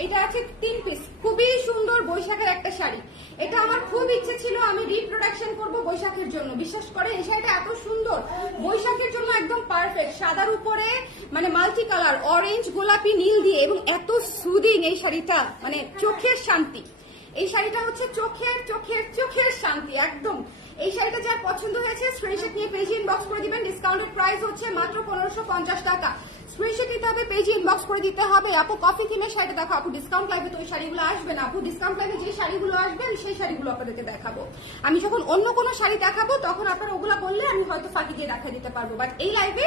এটা আছে 3 পিস, খুবই সুন্দর বৈশাখের একটা শাড়ি। এটা আমার খুব ইচ্ছে ছিল আমি রিপ্রোডাকশন করব বৈশাখের জন্য, বিশ্বাস করে এই শাড়িটা এত সুন্দর, বৈশাখের জন্য একদম পারফেক্ট। সাদার উপরে মানে মাল্টি কালার, অরেঞ্জ গোলাপি নীল দিয়ে, এবং এত সুদিং এই শাড়িটা, মানে চোখের শান্তি। এই শাড়িটা হচ্ছে চোখের শান্তি একদম। এই শাড়িটা যার পছন্দ হয়েছে স্ক্রিনশট নিয়ে পেজে ইনবক্স করে দিবেন, ডিসকাউন্টেড প্রাইস হচ্ছে মাত্র 1550 টাকা। স্ক্রিনশট নিতে হবে, পেজে ইনবক্স করে দিতে হবে। আপু কফি থিমের শাড়িটা দেখো আপু, ডিসকাউন্ট লাইভে তো ওই শাড়িগুলো আসবে না আপু, ডিসকাউন্ট লাইভে যে শাড়িগুলো আসবে সেই শাড়িগুলো আপনাদেরকে দেখাবো। আমি যখন অন্য কোনো শাড়ি দেখাবো তখন আপনারা ওগুলা বললে আমি হয়তো ফাঁকি দিয়ে দেখা দিতে পারবো, বাট এই লাইভে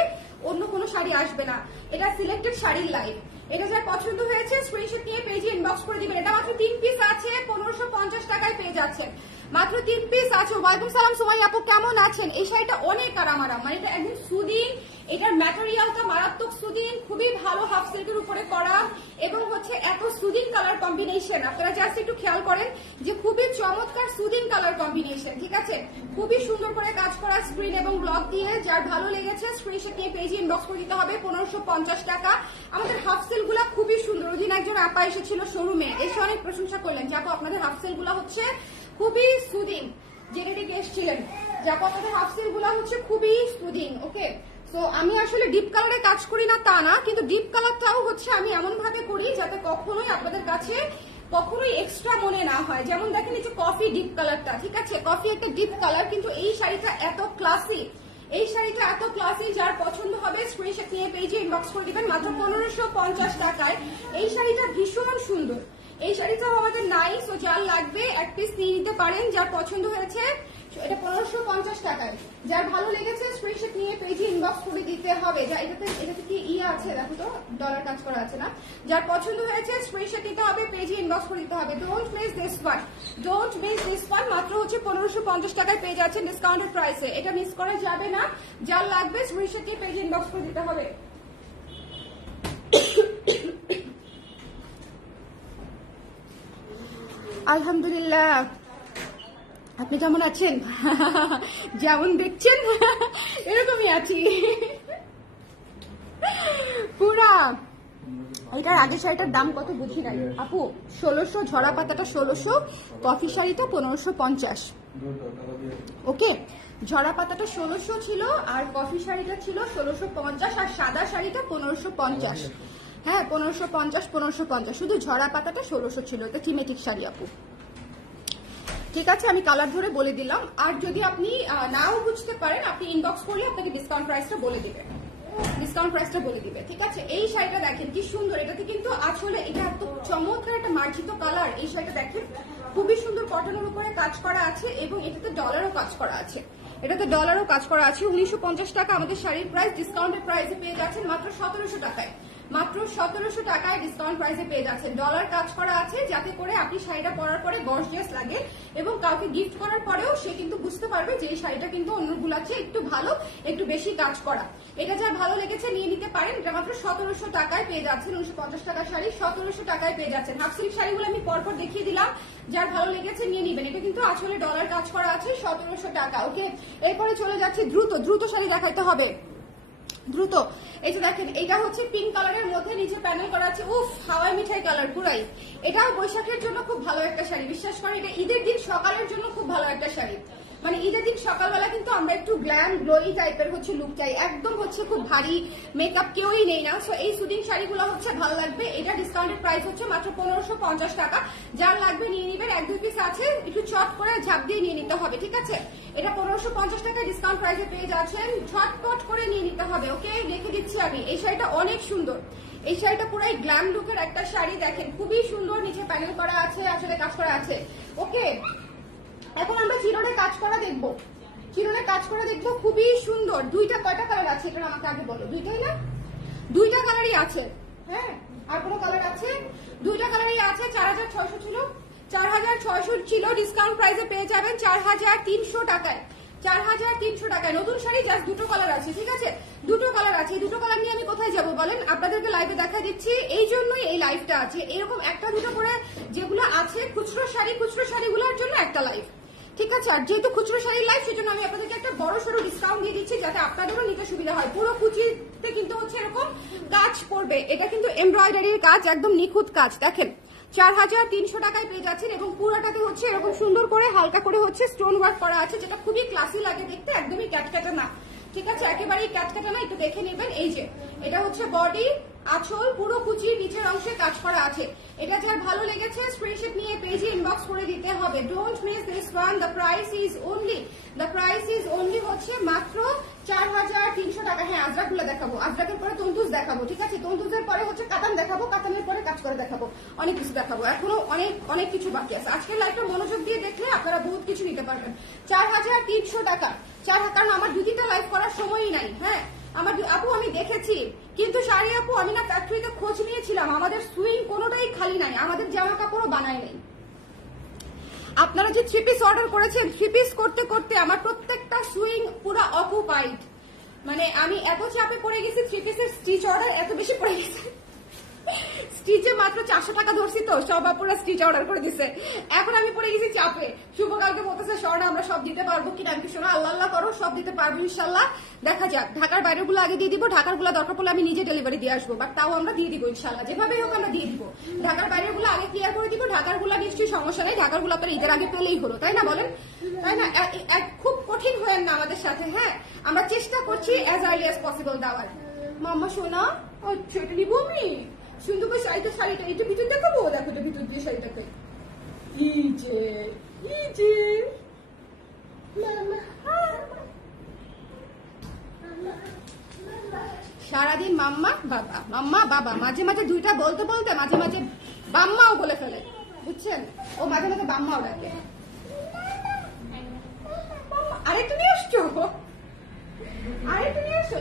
অন্য কোনো শাড়ি আসবে না, এটা সিলেক্টেড শাড়ির লাইভ। এটা যার পছন্দ হয়েছে স্ক্রিনশট নিয়ে পেজে ইনবক্স করে দিবেন। এটা মাত্র 3 পিস আছে, 1550 টাকায় পেয়ে যাচ্ছেন, মাত্র 3 পিস আছে। ওয়ালাইকুম সালাম সুমাই আপু, কেমন আছেন? এই শাড়িটা অনেক আরাম, মানে এটা একদম সুদিন, এটার ম্যাটেরিয়ালটা মারাত্মক সুদিন, খুবই ভালো হাফ সিল্কের উপরে করা, এবং হচ্ছে এত সুদিন কালার কম্বিনেশন। আপনারা জাস্ট একটু খেয়াল করেন যে খুবই চমৎকার সুদিন কালার কম্বিনেশন। ঠিক আছে, খুবই সুন্দর করে কাজ করা স্ক্রিন এবং ব্লক দিয়ে। যার ভালো লেগেছে স্ক্রিনশট নিয়ে পেজে ইনবক্স করে দিতে হবে, 1550 টাকা। আমাদের হাফ সিল্ক গুলা খুবই সুন্দর। ওই দিন একজন আপা এসেছিল শোরুমে, এসে অনেক প্রশংসা করলেন যে আপু আপনাদের হাফ সিল্ক গুলা হচ্ছে খুবই সুদিং, জেনেটিক এসেছিলেন যে আপু আপনাদের হাফ সিল্ক গুলা হচ্ছে খুবই সুদিং। ওকে, তো আমি আসলে ডিপ কালারে কাজ করি না তা না, কিন্তু ডিপ কালারটাও হচ্ছে আমি এমন ভাবে করি যাতে কখনোই আপনাদের কাছে কখনোই এক্সট্রা মনে না হয়। যেমন দেখেন এই যে কফি ডিপ কালারটা, ঠিক আছে, কফি একটা ডিপ কালার, কিন্তু এই শাড়িটা এত ক্লাসি, এই শাড়িটা এত ক্লাসি। যার পছন্দ হবে স্ক্রিনশট নিয়ে পেজে ইনবক্স করে দিবেন, মাত্র 1550 টাকায়। এই শাড়িটা ভীষণ সুন্দর, এই শাড়িটাও আমাদের নাই, সো যার লাগবে এক পিস নিয়ে নিতে পারেন। যার পছন্দ হয়েছে এটা 1550 টাকায়, যার ভালো লেগেছে স্ক্রিনশট নিয়ে পেজে ইনবক্স করে দিতে হবে। যা এটাতে কি ইয়ে আছে দেখো তো, ডলার কাজ করা আছে না। যার পছন্দ হয়েছে স্ক্রিনশট নিতে হবে, পেজে ইনবক্স করে দিতে হবে। Don't miss this one, don't miss this one. মাত্র হচ্ছে 1550 টাকায় পেয়ে যাচ্ছেন ডিসকাউন্টেড প্রাইসে, এটা মিস করা যাবে না। যার লাগবে স্ক্রিনশট নিয়ে পেজে ইনবক্স করে দিতে হবে। আলহামদুলিল্লাহ, আপনি কেমন আছেন? যেমন দেখছেন এরকমই আছি। এটার আগের শাড়িটার দাম কত বুঝি নাই আপু, 1600, ঝরা পাতাটা 1600, কফি শাড়িটা 1550। ওকে, ঝরা পাতাটা 1600 ছিল, আর কফি শাড়িটা ছিল 1650, আর সাদা শাড়িটা 1550। হ্যাঁ 1550, শুধু ঝরা পাতাটা 1600 ছিল। এটা থিমেটিক শাড়ি আপু, ঠিক আছে? আমি কালার ধরে বলে দিলাম। আর যদি আপনি নাও বুঝতে পারেন, আপনি ইনবক্স করলে আপনাকে ডিসকাউন্ট প্রাইসটা বলে দিবে, ঠিক আছে? এই শাড়িটা দেখেন কি সুন্দর, এটাতে কিন্তু আসলে এটা এত চমৎকার একটা মার্জিত কালার। এই শাড়িটা দেখেন খুবই সুন্দর, কটনের উপরে কাজ করা আছে এবং এটাতে ডলারও কাজ করা আছে। 1950 টাকা আমাদের শাড়ির প্রাইস, ডিসকাউন্টের প্রাইসে পেয়ে যাচ্ছেন মাত্র 1700 টাকায়। মাত্র 1700 টাকায় ডিসকাউন্ট প্রাইসে পেয়ে যাচ্ছেন। ডলার কাজ করা আছে যাতে করে আপনি শাড়িটা পরার পরে গর্জিয়াস লাগে এবং কাউকে গিফট করার পরেও সে কিন্তু বুঝতে পারবে যে এই শাড়িটা কিন্তু অন্যগুলো আছে একটু ভালো, একটু বেশি কাজ করা। এটা যা ভালো লেগেছে নিয়ে নিতে পারেন। এটা মাত্র 1700 টাকায় পেয়ে যাচ্ছেন। 1950 টাকার শাড়ি 1700 টাকায় পেয়ে যাচ্ছেন। হাফ সিল্ক শাড়িগুলো আমি পরপর দেখিয়ে দিলাম, যার ভালো লেগেছে নিয়ে নিবেন। এটা কিন্তু আসলে ডলার কাজ করা আছে, 1700 টাকা। ওকে, এরপরে চলে যাচ্ছে দ্রুত শাড়ি দেখাইতে হবে, দ্রুত। এই যে দেখেন, এটা হচ্ছে পিঙ্ক কালারের মধ্যে নিচে প্যানেল করা আছে। উফ, হাওয়াই মিঠাই কালার পুরাই। এটাও বৈশাখের জন্য খুব ভালো একটা শাড়ি, বিশ্বাস করেন। এটা ঈদের দিন সকালের জন্য খুব ভালো একটা শাড়ি। মানে ঈদের দিন সকালবেলা কিন্তু আমরা একটু গ্ল্যাম গ্লোই টাইপের হচ্ছে লুক চাই, একদম হচ্ছে খুব ভারী মেকআপ কেউই নেই না। সো এই সুদিং শাড়িগুলো হচ্ছে ভালো লাগবে। এটা ডিসকাউন্টেড প্রাইস হচ্ছে মাত্র 1550 টাকা। যার লাগবে নিয়ে নিবেন, 1-2 পিস আছে, একটু চট করে ঝাঁপ দিয়ে নিয়ে নিতে হবে, ঠিক আছে? এটা 1550 টাকায় ডিসকাউন্ট প্রাইসে পেয়ে যাচ্ছেন, ঝটপট করে নিয়ে নিতে হবে। ওকে, রেখে দিচ্ছি আমি। এই শাড়িটা অনেক সুন্দর, এই শাড়িটা পুরাই গ্ল্যাম লুকের একটা শাড়ি। দেখেন খুবই সুন্দর, নিচে প্যানেল করা আছে, আসলে কাজ করা আছে। ওকে, এখন আমরা চিরনের কাজ করা দেখবো, খুবই সুন্দর। কয়টা কালার আছে এটা আমাকে আগে বলো। দুইটাই না? দুইটা কালারই আছে। হ্যাঁ, আর কোনো কালার আছে? দুইটা কালারই আছে। 4600 ছিল, 4600 ছিল, ডিসকাউন্ট প্রাইসে পেয়ে যাবেন 4300 টাকায়। 4300 টাকায় নতুন শাড়ি, জাস্ট দুটো কালার আছে, ঠিক আছে? দুটো কালার আছে। এই দুটো কালার নিয়ে আমি কোথায় যাবো বলেন? আপনাদেরকে লাইভে দেখা দিচ্ছি, এই জন্যই এই লাইভটা আছে। এরকম একটা দুটো করে যেগুলো আছে খুচরো শাড়িগুলোর জন্য একটা লাইভ, ঠিক আছে? আর যেহেতু খুচরো শাড়ির লাইভ, সেজন্য আমি আপনাদেরকে একটা বড় সড়ো ডিসকাউন্ট দিয়ে দিচ্ছি যাতে আপনাদেরও নিতে সুবিধা হয়। পুরো কুচিতে কিন্তু হচ্ছে এরকম কাজ করবে। এটা কিন্তু এমব্রয়ডারির কাজ, একদম নিখুঁত কাজ। দেখেন 4300 টাকায় পেয়ে যাচ্ছেন এবং পুরোটাতে হচ্ছে এরকম সুন্দর করে হালকা করে হচ্ছে স্টোন ওয়ার্ক করা আছে, যেটা খুবই ক্লাসি লাগে দেখতে, একদমই ক্যাটক্যাটা না, ঠিক আছে? একেবারেই ক্যাটক্যাটা না, একটু দেখে নেবেন। এই যে এটা হচ্ছে বডি, আঁচল, পুরো কুচির নিচের অংশে কাজ করা আছে। এটা যার ভালো লেগেছে স্ক্রিনশট নিয়ে পেজে ইনবক্স করে দিতে হবে। Don't miss this one. The price is only হচ্ছে মাত্র 4300 টাকা। হ্যাঁ, আজরাকগুলো দেখাবো, আজরাকের পরে তন্তুজ দেখাবো, ঠিক আছে? তন্তুজের পরে হচ্ছে কাতান দেখাবো, কাতানের পরে কাজ করে দেখাবো, অনেক কিছু দেখাবো। এখনো অনেক কিছু বাকি আছে। আজকের লাইভটা মনোযোগ দিয়ে দেখলে আপনারা বহুত কিছু নিতে পারবেন। 4300 টাকা। কারণ আমার 2-3টা লাইভ করার সময়ই নাই। হ্যাঁ, আমার আপু আমি দেখেছি, কিন্তু শাড়ি আপু আমি না ফ্যাক্টরিতে খোঁজ নিয়েছিলাম, আমাদের সুইং কোনোটাই খালি নাই, আমাদের জামা কাপড়ও বানায় নেই। আপনারা যে 3 পিস অর্ডার করেছেন, 3 পিস করতে করতে আমার প্রত্যেকটা সুইং পুরো অকুপাইড। মানে আমি এত চাপে পড়ে গেছি, 3 পিসের স্টিচ অর্ডার এত বেশি পড়ে গেছে, স্টিচে মাত্র 400 টাকা ধরছি, তো সব আপুরা স্টিচ অর্ডার করে দিছে। এখন আমি পড়ে গেছি চাপে। শুভ কালকে বলতেছে স্বর্ণা আমরা সব দিতে পারবো কিনা, আমি শোনা আল্লাহ করো, সব দিতে পারবো ইনশাল্লাহ, দেখা যাক। ঢাকার বাইরের গুলো আগে দিয়ে দিব, ঢাকার গুলো দরকার পড়লে আমি নিজে ডেলিভারি দিয়ে আসবো, বাট তাও আমরা দিয়ে দিব ইনশাল্লাহ, যেভাবেই হোক আমরা দিয়ে দিব। ঢাকার বাইরের গুলো আগে ক্লিয়ার করে দিব, ঢাকার গুলো নিশ্চয়ই সমস্যা নেই, ঢাকার গুলো আপনার ঈদের আগে পেলেই হলো, তাই না বলেন? তাই না? খুব কঠিন হয়েন না আমাদের সাথে। হ্যাঁ, আমরা চেষ্টা করছি অ্যাজ আর্লি অ্যাজ পসিবল দেওয়ার। মাম্মা সোনা, ছেটে নিবো আমি সুন্দর করে শাড়িটা এটা ভিতর দেখাবো, দেখো এটা ভিতর দিয়ে শাড়িটাকে, সারাদিন মাম্মা বাবা, মাঝে মাঝে দুইটা বলতে বলতে মাঝে মাঝে বাম্মাও বলে ফেলে, বুঝছেন? ও মাঝে মাঝে বাম্মাও ডাকে। আরেকটু নিয়ে আসছো,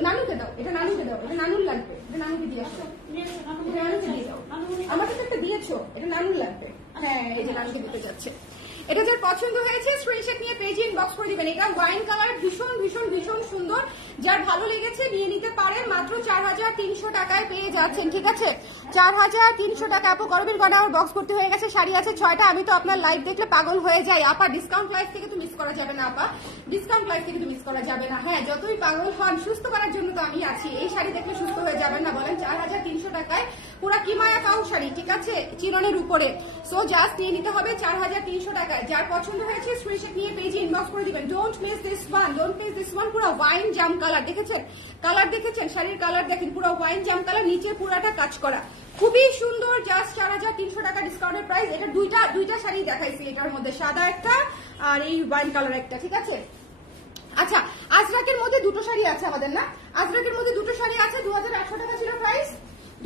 নানুকে দাও, এটা নানুকে দাও, এটা নানুর লাগবে, এটা নানুকে দিয়ে আসছো, নানুকে দিয়ে দাও। আমাকে তো একটা দিয়েছো, এটা নানুর লাগবে। হ্যাঁ, এই যে নানুকে দিতে যাচ্ছে। এটা যার পছন্দ হয়েছে স্ক্রিনশট নিয়ে পেজে ইনবক্স করে দিবেন। এটা ওয়াইন কালার, ভীষণ ভীষণ ভীষণ সুন্দর, যার ভালো লেগেছে নিয়ে নিতে পারেন। মাত্র 4300 টাকায় পেয়ে যাচ্ছেন, ঠিক আছে? 4300 টাকা। আপু করবির গড়া আমার বক্স করতে হয়ে গেছে, শাড়ি আছে 6টা। আমি তো আপনার লাইভ দেখলে পাগল হয়ে যাই আপা। ডিসকাউন্ট লাইভ থেকে তো মিস করা যাবে না আপা, ডিসকাউন্ট লাইভ থেকে তো মিস করা যাবে না। হ্যাঁ, যতই পাগল হন, সুস্থ করার জন্য তো আমি আছি। এই শাড়ি দেখলে সুস্থ হয়ে যাবেন না বলেন? 4300 টাকায় পুরা কিমায়া কাউ শাড়ি, ঠিক আছে, চিরনের উপরে। সো জাস্ট নিয়ে নিতে হবে 4300 টাকায়। যার পছন্দ হয়েছে স্ক্রিনশট নিয়ে পেজে ইনবক্স করে দিবেন। Don't miss this one, don't miss this one. পুরো ওয়াইন জাম কালার, দেখেছেন কালার, দেখেছেন শাড়ির কালার দেখেন, পুরো ওয়াইন জাম কালার, নিচে পুরাটা কাজ করা, খুবই সুন্দর। জাস্ট 4300 টাকা ডিসকাউন্টের প্রাইস। এটা দুইটা শাড়ি দেখাইছি, এটার মধ্যে সাদা একটা আর এই ওয়াইন কালার একটা, ঠিক আছে। আচ্ছা, আজরাকের মধ্যে দুটো শাড়ি আছে আমাদের, না আজরাকের মধ্যে দুটো শাড়ি আছে। 2800 টাকা ছিল প্রাইস,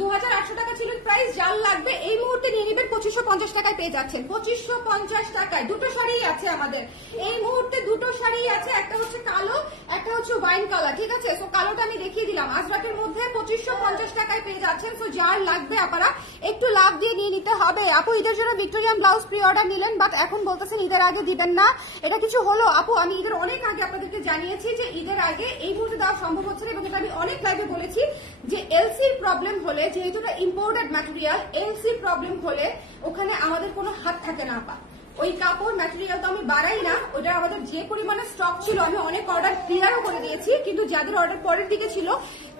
2800 টাকা ছিল প্রাইস। যার লাগবে এই মুহূর্তে নিয়ে নেবেন, 2550 টাকায় পেয়ে যাচ্ছেন। 2550 টাকায় দুটো শাড়ি আছে আমাদের এই মুহূর্তে, দুটো শাড়ি আছে, একটা হচ্ছে কালো, একটা হচ্ছে ওয়াইন কালার, ঠিক আছে। সো কালোটা আমি দেখিয়ে দিলাম। আজরাকের মধ্যে 2550 টাকায় পেয়ে যাচ্ছেন। সো যার লাগবে আপনারা একটু লাভ দিয়ে নিয়ে নিতে হবে। আপু ঈদের জন্য ভিক্টোরিয়ান ব্লাউজ প্রি অর্ডার নিলেন, বাট এখন বলতেছেন ঈদের আগে দিবেন না, এটা কিছু হলো? আপু আমি ঈদের অনেক আগে আপনাদেরকে জানিয়েছি যে ঈদের আগে এই মুহূর্তে দেওয়া সম্ভব হচ্ছে না, এবং এটা আমি অনেক লাইভে বলেছি যে এলসির প্রবলেম হলে, যেহেতু ইম্পোর্টেড ম্যাটেরিয়াল, এলসি প্রবলেম হলে ওখানে আমাদের কোনো হাত থাকে না। আপা ওই কাপড় ম্যাটেরিয়াল তো আমি বাড়াই না, ওটা আমাদের যে পরিমাণে স্টক ছিল আমি অনেক অর্ডার ক্লিয়ারও করে দিয়েছি, কিন্তু যাদের অর্ডার পরের দিকে ছিল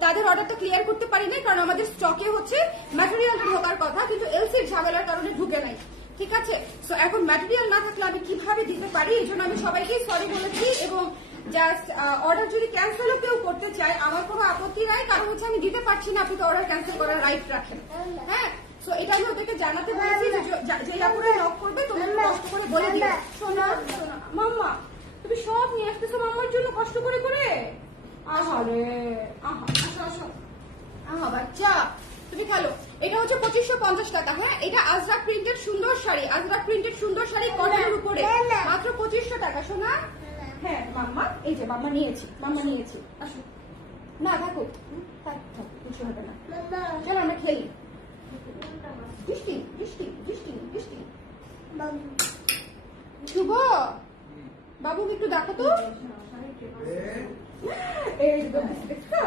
তাদের অর্ডারটা ক্লিয়ার করতে পারি নাই, কারণ আমাদের স্টকে হচ্ছে ম্যাটেরিয়ালটা ঢোকার কথা, কিন্তু এলসির ঝামেলার কারণে ঢুকে নাই, ঠিক আছে। সো এখন ম্যাটেরিয়াল না থাকলে আমি কিভাবে দিতে পারি, এই জন্য আমি সবাইকেই সরি বলেছি। এবং জাস্ট অর্ডার যদি ক্যান্সেলও কেউ করতে চায় আমার কোনো আপত্তি নাই, কারণ হচ্ছে আমি দিতে পারছি না, আপনি তো অর্ডার ক্যান্সেল করার রাইট রাখেন, হ্যাঁ। সো এটা আমি ওদেরকে জানাতে বলেছি যে আপুরা নক করবে তোমাকে কষ্ট করে বলে দিবে। শোনা শোনা মাম্মা, তুমি সব নিয়ে আসতেছো মাম্মার জন্য কষ্ট করে করে। আহা রে, আহা, আসো আসো, আহা বাচ্চা তুমি খেলো। এটা হচ্ছে 2550 টাকা, হ্যাঁ। এটা আজরাক প্রিন্টেড সুন্দর শাড়ি, আজরাক প্রিন্টেড সুন্দর শাড়ি কটনের উপরে, মাত্র 2500 টাকা। শোনা, হ্যাঁ মাম্মা, এই যে মাম্মা নিয়েছি, মাম্মা নিয়েছি, আসো না থাকো, থাক থাক, কিছু হবে না, চলো আমরা খেলি। বৃষ্টি বৃষ্টি বৃষ্টি বৃষ্টি, শুভ বাবুকে একটু দেখো তো, এই দেখছো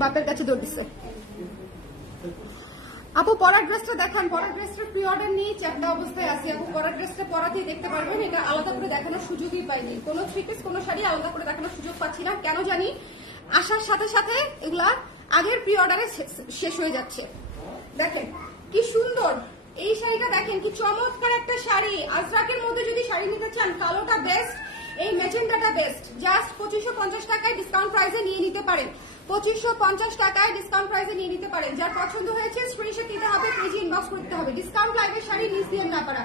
বাপের কাছে দৌড় দিচ্ছে। আপু পরার ড্রেসটা দেখান, পরার ড্রেসটা প্রি অর্ডার নিয়ে চ্যাপটা অবস্থায় আছে। আপু পরার ড্রেসটা পরাতেই দেখতে পারবেন, এটা আলাদা করে দেখানোর সুযোগই পাইনি, কোনো থ্রি পিস কোনো শাড়ি আলাদা করে দেখানোর সুযোগ পাচ্ছি না, কেন জানি আসার সাথে সাথে এগুলা আগের প্রি অর্ডারে শেষ হয়ে যাচ্ছে। দেখেন কি সুন্দর এই শাড়িটা, দেখেন কি চমৎকার একটা শাড়ি। আজরাকের মধ্যে যদি শাড়ি নিতে চান, কালোটা বেস্ট, এই মেজেন্টাটা বেস্ট। জাস্ট 2550 টাকায় ডিসকাউন্ট প্রাইসে নিয়ে নিতে পারেন, 2550 টাকায় ডিসকাউন্ট প্রাইসে নিয়ে নিতে পারেন। যার পছন্দ হয়েছে স্ক্রিনশট দিতে হবে, পেজে ইনবক্স করতে হবে। ডিসকাউন্ট লাইভের শাড়ি নিচ দিয়ে না পারা,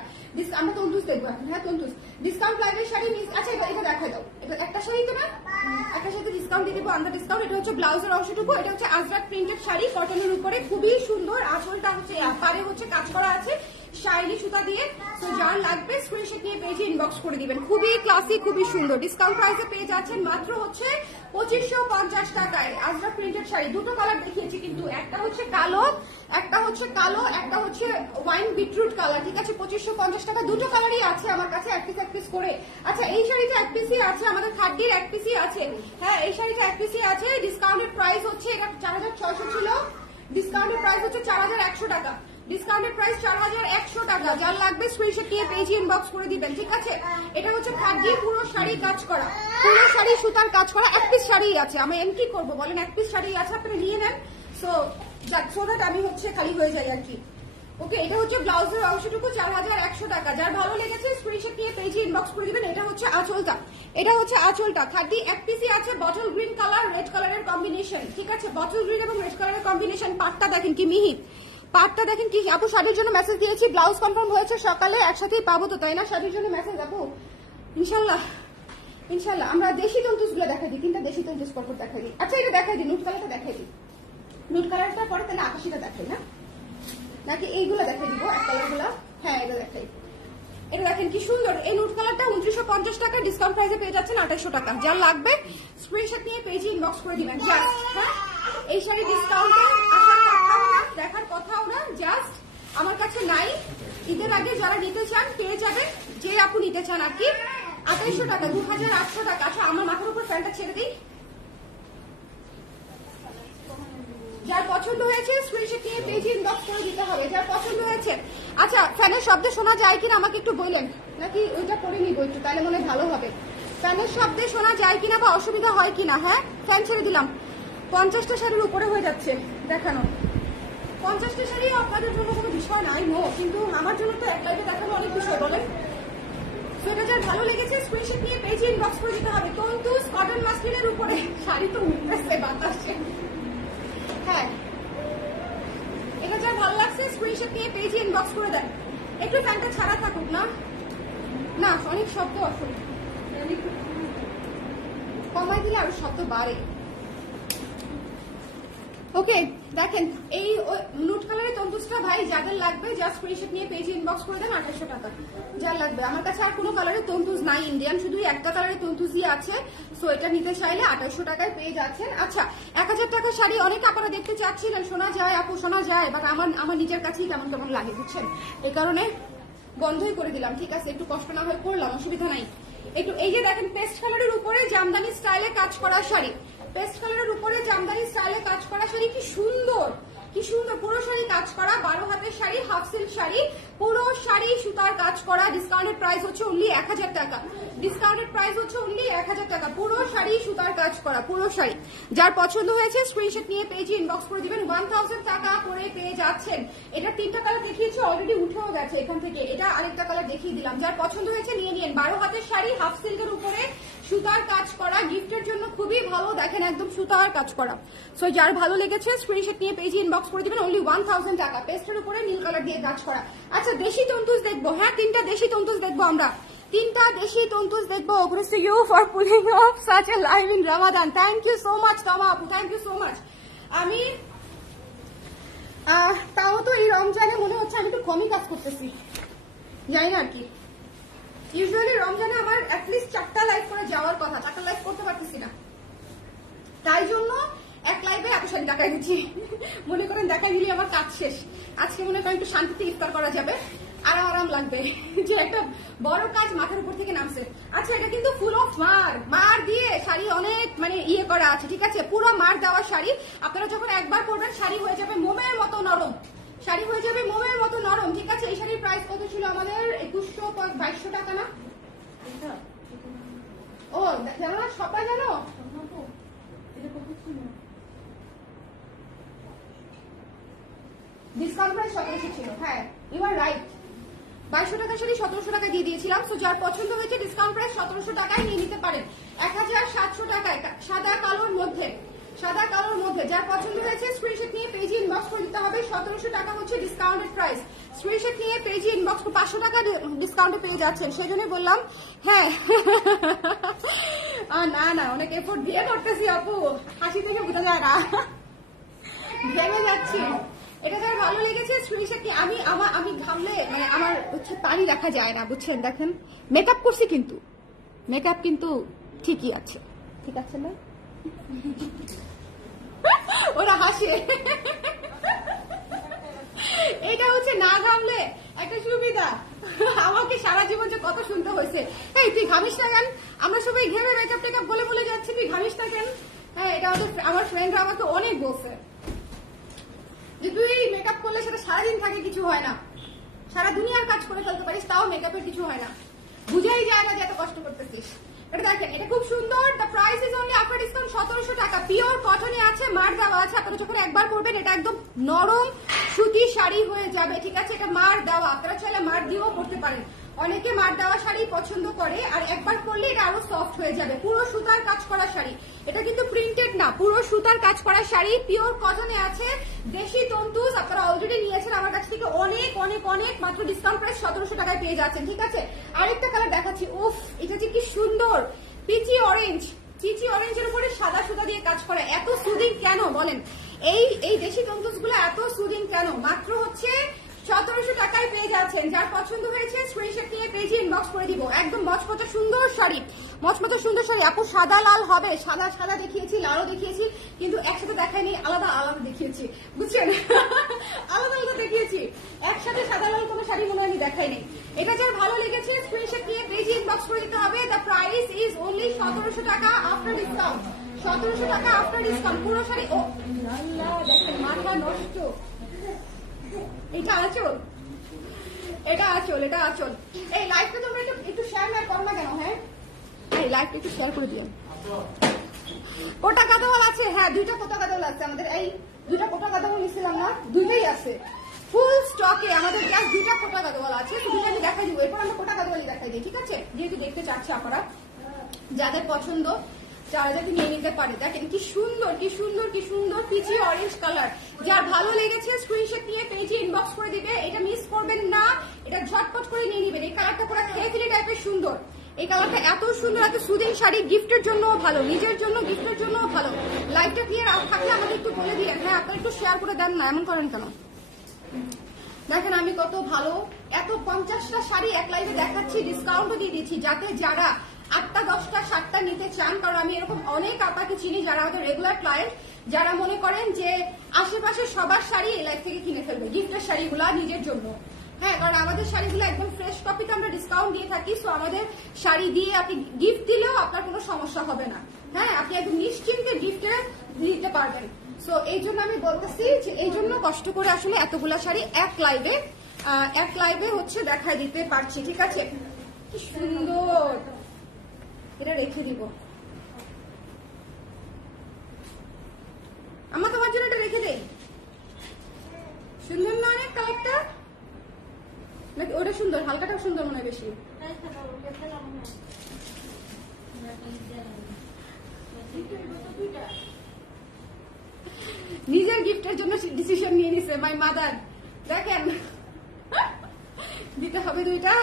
আমরা তন্তুস দেখবো এখন, হ্যাঁ তন্তুস। ডিসকাউন্ট লাইভের শাড়ি নিচ, আচ্ছা এটা দেখাই দাও, এটা একটা শাড়ি তো না, একটা সাথে ডিসকাউন্ট দিয়ে দেবো, আন্ডার ডিসকাউন্ট। এটা হচ্ছে ব্লাউজের অংশটুকু, এটা হচ্ছে আজরাক প্রিন্টেড শাড়ি কটনের উপরে, খুবই সুন্দর। আঁচলটা হচ্ছে পারে হচ্ছে কাজ করা আছে শাইনি সুতা দিয়ে। তো যার লাগবে স্ক্রিনশট নিয়ে পেজে ইনবক্স করে দিবেন। খুবই ক্লাসি, খুবই সুন্দর। ডিসকাউন্ট প্রাইসে পেয়ে যাচ্ছেন মাত্র হচ্ছে 2550 টাকায় আজরাক প্রিন্টেড শাড়ি। দুটো কালার দেখিয়েছি, কিন্তু একটা হচ্ছে কালো, একটা হচ্ছে কালো, একটা হচ্ছে ওয়াইন বিটরুট কালার, ঠিক আছে। 2550 টাকা দুটো কালারই আছে আমার কাছে, এক পিস করে। আচ্ছা এই শাড়িটা এক পিসই আছে, আমাদের খাদ্যের এক পিসই আছে, হ্যাঁ এই শাড়িটা এক পিসই আছে। ডিসকাউন্টেড প্রাইস হচ্ছে, এটা 4600 ছিল, ডিসকাউন্টেড প্রাইস হচ্ছে 4100 টাকা, ডিসকাউন্টেড প্রাইস 4100 টাকা। যার লাগবে স্ক্রিনশট নিয়ে পেজে ইনবক্স করে দিবেন, ঠিক আছে। এটা হচ্ছে খাদ্যি, পুরো শাড়ি কাজ করা, পুরো শাড়ি সুতার কাজ করা, এক পিস শাড়ি আছে। আমি এম কি করবো বলেন, এক পিস শাড়ি আছে, আপনি নিয়ে নেন। সো দ্যাট আমি হচ্ছে খালি হয়ে যাই আর কি। ওকে, এটা হচ্ছে ব্লাউজের অংশটুকু, 4100 টাকা। যার ভালো লেগেছে স্ক্রিনশট নিয়ে পেজে ইনবক্স করে দিবেন। এটা হচ্ছে আঁচলটা, এটা হচ্ছে আঁচলটা, খাদ্যি এক পিসই আছে, বটল গ্রিন কালার রেড কালারের কম্বিনেশন, ঠিক আছে। বটল গ্রিন এবং রেড কালারের কম্বিনেশন। পাটটা দেখেন কি মিহি, পাটটা দেখেন কি। আপু শাড়ির জন্য মেসেজ দিয়েছি, ব্লাউজ কনফার্ম হয়েছে সকালে, একসাথেই পাবো তো, তাই না? শাড়ির জন্য মেসেজ আপু, ইনশাল্লাহ ইনশাল্লাহ। আমরা দেশি তন্তুস গুলো দেখাই দিই, তিনটা দেশি তন্তুস পরপর দেখাই দিই। আচ্ছা এটা দেখাই দিই, নুট কালারটা দেখাই দিই, নুট কালারটা পরে তাহলে আকাশিটা দেখাই না, নাকি এইগুলো দেখাই দিব এক কালার গুলা? হ্যাঁ এটা দেখাই। এটা দেখেন কি সুন্দর, এই নুট কালারটা 2950 টাকা, ডিসকাউন্ট প্রাইসে পেয়ে যাচ্ছেন 2800 টাকা। যার লাগবে স্ক্রিনশট নিয়ে পেজে ইনবক্স করে দিবেন। জাস্ট হ্যাঁ এই শাড়ি ডিসকাউন্টে আসার কথাও না, দেখার কথাও না, জাস্ট আমার কাছে নাই। ঈদের আগে যারা নিতে চান পেয়ে যাবেন, যে আপু নিতে চান আর কি। 2800 টাকা, 2800 টাকা। আচ্ছা আমার মাথার উপর ফ্যানটা ছেড়ে দিই। যার পছন্দ হয়েছে স্ক্রিনশট নিয়ে পেজে ইনবক্স করে দিতে হবে, যার পছন্দ হয়েছে। আচ্ছা ফ্যানের শব্দ শোনা যায় কিনা আমাকে একটু বললেন, নাকি ওইটা করে নিব একটু, তাহলে মনে ভালো হবে। ফ্যানের শব্দে শোনা যায় কিনা বা অসুবিধা হয় কিনা? হ্যাঁ, ফ্যান ছেড়ে দিলাম। 50টা শাড়ির উপরে হয়ে যাচ্ছে দেখানো। 50টা শাড়ি আপনাদের জন্য কোনো বিষয় নাই নো, কিন্তু আমার জন্য তো এক লাইভে দেখানো অনেক বিষয়, বলেন। সেটা যার ভালো লেগেছে স্ক্রিনশট নিয়ে পেজে ইনবক্স করে দিতে হবে। তন্তুস কটন মাসলিনের উপরে শাড়ি তো উঠতেছে বাতাসে। হ্যাঁ, এটা যার ভালো লাগছে স্ক্রিনশট নিয়ে পেজে ইনবক্স করে দেন। একটু ফ্যানটা ছাড়া থাকুক না, না অনেক শব্দ আসলে কমাই দিলে আরো শব্দ বাড়ে। ওকে, দেখেন এই নুট কালারের তন্তুসটা ভাই যাদের লাগবে জাস্ট স্ক্রিনশট নিয়ে পেজে ইনবক্স করে দেন। 2800 টাকা যার লাগবে। আমার কাছে আর কোনো কালারের তন্তুস নাই ইন্ডিয়ান, শুধু একটা কালারের তন্তুসই আছে। সো এটা নিতে চাইলে 2800 টাকায় পেয়ে যাচ্ছেন। আচ্ছা, 1000 টাকার শাড়ি অনেকে আপনারা দেখতে চাচ্ছিলেন, শোনা যায় আপু শোনা যায়, বাট আমার নিজের কাছেই কেমন কেমন লাগে বুঝছেন, এই কারণে বন্ধই করে দিলাম। ঠিক আছে, একটু কষ্ট না হয়ে করলাম, অসুবিধা নাই। একটু এই যে দেখেন পেস্ট কালারের উপরে জামদানি স্টাইলে কাজ করা শাড়ি, পেস্ট কালারের উপরে জামদানি স্টাইলে কাজ করা শাড়ি, কি সুন্দর কি সুন্দর। পুরো শাড়ি কাজ করা, 12 হাতের শাড়ি, হাফ সিল্ক শাড়ি, পুরো শাড়ি সুতার কাজ করা। ডিসকাউন্টেড প্রাইস হচ্ছে অনলি 1000 টাকা। ডিসকাউন্টেড প্রাইস হচ্ছে অনলি 1000 টাকা। পুরো শাড়ি সুতার কাজ করা, পুরো শাড়ি। যার পছন্দ হয়েছে স্ক্রিনশট নিয়ে পেজে ইনবক্স করে দিবেন। 1000 টাকা করে পেয়ে যাচ্ছেন। এটা 3টা কালার দেখিয়েছি, অলরেডি উঠেও গেছে এখান থেকে। এটা আরেকটা কালার দেখিয়ে দিলাম। যার পছন্দ হয়েছে নিয়ে নিন। 12 হাতের শাড়ি, হাফ সিল্কের উপরে সুতার কাজ করা, গিফটের জন্য খুবই ভালো। দেখেন একদম সুতার কাজ করা। সো যার ভালো লেগেছে স্ক্রিনশট নিয়ে পেজে ইনবক্স করে দিবেন। অনলি 1000 টাকা। পেস্টের উপরে নীল কালার দিয়ে কাজ করা। আচ্ছা, দেশি তন্তুস দেখবো। হ্যাঁ, 3টা দেশি তন্তুস দেখবো আমরা। 3টা দেশি তন্তুস দেখবো। Congrats to you for pulling off such a live in Ramadan. Thank you so much, Tama আপু, থ্যাংক ইউ সো মাচ। আমি তাও তো এই রমজানে মনে হচ্ছে আমি একটু কমই কাজ করতেছি, জানি না আর কি। ইউজুয়ালি রমজানে আমার অ্যাটলিস্ট 4টা লাইভ করে যাওয়ার কথা, 4টা লাইভ করতে পারতেছি না। তাই জন্য এক লাইভে এত শাড়ি দেখাই দিচ্ছি। মনে করেন দেখাই দিলে আমার কাজ শেষ। আজকে মনে করেন একটু শান্তিতে ইফতার করা যাবে, আরাম আরাম লাগবে যে একটা বড় কাজ মাথার উপর থেকে নামছে। আচ্ছা, এটা কিন্তু ফুল অফ মার দিয়ে শাড়ি অনেক মানে ইয়ে করা আছে, ঠিক আছে, পুরো মার দেওয়া শাড়ি। আপনারা যখন একবার পরবেন শাড়ি হয়ে যাবে মোমের মতো নরম, শাড়ি হয়ে যাবে মোমের মতো নরম, ঠিক আছে। এই শাড়ির প্রাইস কত ছিল আমাদের? 2100 টাকা না? ও জানো না, সবাই জানো। ডিসকাউন্ট প্রাইস 1700 ছিল। হ্যাঁ, ইউ আর রাইট। 2200 টাকা শাড়ি 1700 টাকা দিয়ে দিয়েছিলাম। সো যার পছন্দ হয়েছে ডিসকাউন্ট প্রাইস 1700 টাকায় নিয়ে নিতে পারেন। 1700 টাকায় সাদা কালোর মধ্যে, সাদা কালোর মধ্যে যার পছন্দ হয়েছে স্ক্রিনশট নিয়ে পেজে ইনবক্স করে দিতে হবে। 1700 টাকা হচ্ছে ডিসকাউন্টেড প্রাইস। স্ক্রিনশট নিয়ে পেজে ইনবক্স 500 টাকা ডিসকাউন্টে পেয়ে যাচ্ছেন, সেই জন্য বললাম। হ্যাঁ, না না, অনেক এফোর্ট দিয়ে করতেছি আপু, হাসি থেকে বোঝা যায় না, ভেবে যাচ্ছি। এটা যার ভালো লেগেছে স্ক্রিনশট নিয়ে, আমি ঘামলে মানে আমার হচ্ছে পানি রাখা যায় না বুঝছেন। দেখেন মেকআপ করছি, কিন্তু মেকআপ কিন্তু ঠিকই আছে, ঠিক আছে না? ওরা হাসে। এটা হচ্ছে না ঘামলে একটা সুবিধা। আমাকে সারা জীবন যে কত শুনতে হয়েছে, এই তুই ঘামিস না কেন, আমরা সবাই ঘেমে মেকআপ টেকআপ বলে বলে যাচ্ছি, তুই ঘামিস না কেন। হ্যাঁ, এটা আমার ফ্রেন্ডরা আমাকে অনেক বলছে যে তুই মেকআপ করলে সেটা সারাদিন থাকে, কিছু হয় না, সারা দুনিয়ার কাজ করে ফেলতে পারিস, তাও মেকআপের কিছু হয় না, বুঝাই যায় না যে এত কষ্ট করতেছিস। এটা দেখেন, এটা খুব সুন্দর। The price is only after discount 1700 টাকা। পিওর কটনে আছে, মার দেওয়া আছে। আপনারা যখন একবার পরবেন এটা একদম নরম সুতি শাড়ি হয়ে যাবে, ঠিক আছে। এটা মার দেওয়া, আপনারা চাইলে মার দিয়েও পরতে পারেন। অনেকে মার দেওয়া শাড়ি পছন্দ করে, আর একবার পরলে এটা আরো সফট হয়ে যাবে। পুরো সুতার কাজ করা শাড়ি, এটা কিন্তু প্রিন্টেড না, পুরো সুতার কাজ করা শাড়ি, পিওর কটনে আছে, দেশি তন্তুস। আপনারা অলরেডি নিয়েছেন আমার কাছ থেকে অনেক অনেক অনেক, মাত্র ডিসকাউন্ট প্রাইস 1700 টাকায় পেয়ে যাচ্ছেন, ঠিক আছে। আরেকটা কালার দেখাচ্ছি, উফ এটা যে কি সুন্দর, পিচি অরেঞ্জ। পিচি অরেঞ্জের উপরে সাদা সুতা দিয়ে কাজ করা, এত সুদিং কেন বলেন? এই দেশি তন্তুস গুলো এত সুদিং কেন? মাত্র হচ্ছে 1700 টাকায় পেয়ে যাচ্ছেন। যার পছন্দ হয়েছে স্ক্রিনশট নিয়ে পেজে ইনবক্স করে দিব। একদম মচমচে সুন্দর শাড়ি, মচমচে সুন্দর শাড়ি। আপু সাদা লাল হবে, সাদা সাদা দেখিয়েছি, লালও দেখিয়েছি, কিন্তু একসাথে দেখাইনি, আলাদা আলাদা দেখিয়েছি, বুঝছেন? আলাদা আলাদা দেখিয়েছি, একসাথে সাদা লাল কোনো শাড়ি মনে হয় দেখাইনি। এটা যার ভালো লেগেছে স্ক্রিনশট নিয়ে পেজে ইনবক্স করে দিতে হবে। দ্য প্রাইস ইজ অনলি 1700 টাকা আফটার ডিসকাউন্ট। 1700 টাকা আফটার ডিসকাউন্ট। পুরো শাড়ি, ও আল্লাহ দেখেন মাথা নষ্ট। এটা আঁচল, এটা আঁচল, এটা আঁচল। এই লাইফটা তোমরা একটু শেয়ার করো না কেন? হ্যাঁ, এই লাইভটা একটু শেয়ার করে দিন। কোটা গাদোয়াল আছে, হ্যাঁ 2টা কোটা গাদোয়াল আছে আমাদের। এই 2টা কোটা গাদোয়াল নিছিলাম না, 2টাই আছে ফুল স্টকে আমাদের। গ্যাস 2টা কোটা গাদোয়াল আছে, দুটো আমি দেখাই দিব। এরপর আমরা কোটা গাদোয়ালই দেখাই দিই, ঠিক আছে? যেহেতু দেখতে চাচ্ছি আপনারা, যাদের পছন্দ যারা যাতে নিয়ে নিতে পারে। দেখেন কি সুন্দর কি সুন্দর কি সুন্দর পিচি অরেঞ্জ কালার। যার ভালো লেগেছে স্ক্রিনশট নিয়ে পেজে ইনবক্স করে দিবে, এটা মিস করবেন না, এটা ঝটপট করে নিয়ে নেবেন। এই কালারটা পুরো খেলে টাইপের সুন্দর, এই কালারটা এত সুন্দর, এত সুদিং শাড়ি, গিফটের জন্য ভালো, নিজের জন্য গিফটের জন্য ভালো। লাইভটা ক্লিয়ার থাকলে আমাদের একটু বলে দিলেন। হ্যাঁ আপনারা একটু শেয়ার করে দেন না, এমন করেন কেন? দেখেন আমি কত ভালো, এত 50টা শাড়ি এক লাইভে দেখাচ্ছি, ডিসকাউন্টও দিয়ে দিচ্ছি, যাতে যারা 8টা 10টা 7টা নিতে চান। কারণ আমি এরকম অনেক আপাকে চিনি যারা আমাদের রেগুলার ক্লায়েন্ট, যারা মনে করেন যে আশেপাশে সবার শাড়ি এই লাইভ থেকে কিনে ফেলবে, গিফটের শাড়িগুলা নিজের জন্য। হ্যাঁ, কারণ আমাদের শাড়িগুলো একদম ফ্রেশ কপিতে আমরা ডিসকাউন্ট দিয়ে থাকি। সো আমাদের শাড়ি দিয়ে আপনি গিফট দিলেও আপনার কোনো সমস্যা হবে না। হ্যাঁ, আপনি একদম নিশ্চিন্তে গিফটে দিতে পারবেন। সো এই জন্য আমি বলতেছি যে এই জন্য কষ্ট করে আসলে এতগুলা শাড়ি এক লাইভে হচ্ছে দেখাই দিতে পারছি, ঠিক আছে? কি সুন্দর, এটা রেখে দিব। আমার তোমার জন্য এটা রেখে দেই। সুন্দর না অনেক কালারটা? নাকি ওটা সুন্দর? হালকাটাও সুন্দর মনে হয় বেশি। নিজের গিফটের জন্য ডিসিশন নিয়ে নিছে মাই মাদার। দেখেন দিতে হবে 2টা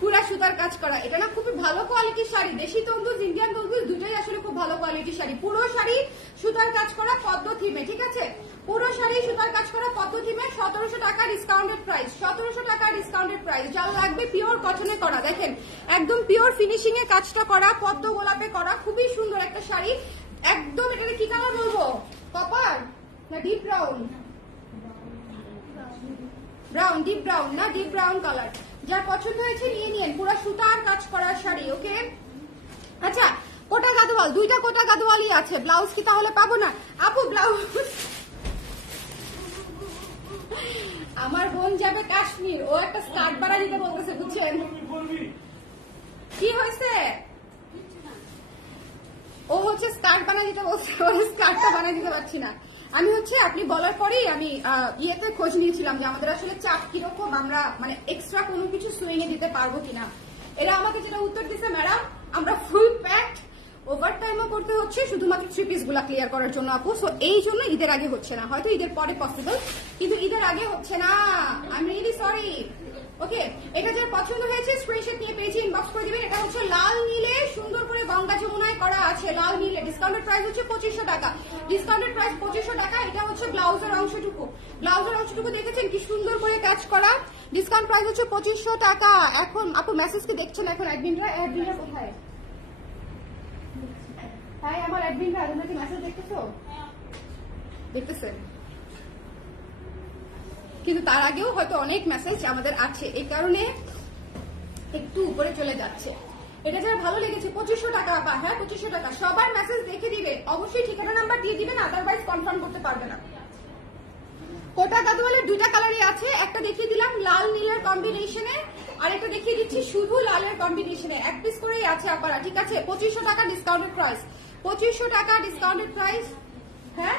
পুরা সুতার কাজ করা। এটা না খুবই ভালো কোয়ালিটির শাড়ি, দেশি তন্দুজ ইন্ডিয়ান তন্দুজ দুটোই আসলে খুব ভালো কোয়ালিটির শাড়ি। পুরো শাড়ি সুতার কাজ করা পদ্ম থিমে, ঠিক আছে? পুরো শাড়ি সুতার কাজ করা পদ্ম থিমে, 1700 টাকা ডিসকাউন্টেড প্রাইস, 1700 টাকা ডিসকাউন্টেড প্রাইস। যা লাগবে পিওর কটনে করা, দেখেন একদম পিওর ফিনিশিং এ কাজটা করা, পদ্ম গোলাপে করা, খুবই সুন্দর একটা শাড়ি। একদম এটা কি কালার বলবো, কপার না deep brown? Brown, deep brown না, ডিপ ব্রাউন কালার। যার পছন্দ হয়েছে নিয়ে নিন, পুরো সুতার কাজ করা শাড়ি। ওকে, আচ্ছা কোটা গাদোয়াল, 2টা কোটা গাদোয়ালই আছে। ব্লাউজ কি তাহলে পাবো না? আপু ব্লাউজ আমার বোন যাবে কাশ্মীর, ও একটা স্কার্ট বানা দিতে বলতেছে, বুঝছেন? কি হয়েছে? ও হচ্ছে স্কার্ট বানা দিতে বলছে, ওর স্কার্টটা বানা দিতে পারছি না। আমি হচ্ছে আপনি বলার পরেই আমি ইয়েতে খোঁজ নিয়েছিলাম যে আমাদের আসলে চাপ কিরকম, আমরা মানে এক্সট্রা কোনো কিছু সুইং এ দিতে পারবো কিনা। এরা আমাকে যেটা উত্তর দিচ্ছে, ম্যাডাম আমরা ফুল প্যাকড, ওভার টাইমও করতে হচ্ছে শুধুমাত্র 3 পিস গুলা ক্লিয়ার করার জন্য আপু। সো এই জন্য ঈদের আগে হচ্ছে না, হয়তো ঈদের পরে পসিবল, কিন্তু ঈদের আগে হচ্ছে না। I am really sorry. Okay, এটা যার পছন্দ হয়েছে স্ক্রিনশট নিয়ে পেজে ইনবক্স করে দিবেন। এটা হচ্ছে লাল নীলে সুন্দর করে গঙ্গা যমুনায় করা আছে, লাল নীলে। ডিসকাউন্টেড প্রাইস হচ্ছে 2500 টাকা, ডিসকাউন্টেড প্রাইস 2500 টাকা। এটা হচ্ছে ব্লাউজের অংশটুকু, ব্লাউজের অংশটুকু দেখেছেন কি সুন্দর করে কাজ করা। ডিসকাউন্ট প্রাইস হচ্ছে 2500 টাকা। এখন আপু মেসেজ কি দেখছেন? এখন অ্যাডমিনরা কোথায়? হ্যাঁ আমার অ্যাডমিনরা, তোমরা কি মেসেজ দেখতেছো? দেখতেছেন, কিন্তু তার আগেও হয়তো অনেক মেসেজ আমাদের আছে, এই কারণে একটু উপরে চলে যাচ্ছে। এটা যারা ভালো লেগেছে 2500 টাকা বা, হ্যাঁ 2500 টাকা। সবার মেসেজ দেখে দিবেন, অবশ্যই ঠিকানা নাম্বার দিয়ে দিবেন, আদারওয়াইজ কনফার্ম করতে পারবে না। কোটা গাদোয়ালের 2টা কালারই আছে, একটা দেখিয়ে দিলাম লাল নীলের কম্বিনেশনে, আর একটা দেখিয়ে দিচ্ছি শুধু লালের কম্বিনেশনে। 1 পিস করেই আছে আপনারা, ঠিক আছে? 2500 টাকা ডিসকাউন্টেড প্রাইস, 2500 টাকা ডিসকাউন্টেড প্রাইস। হ্যাঁ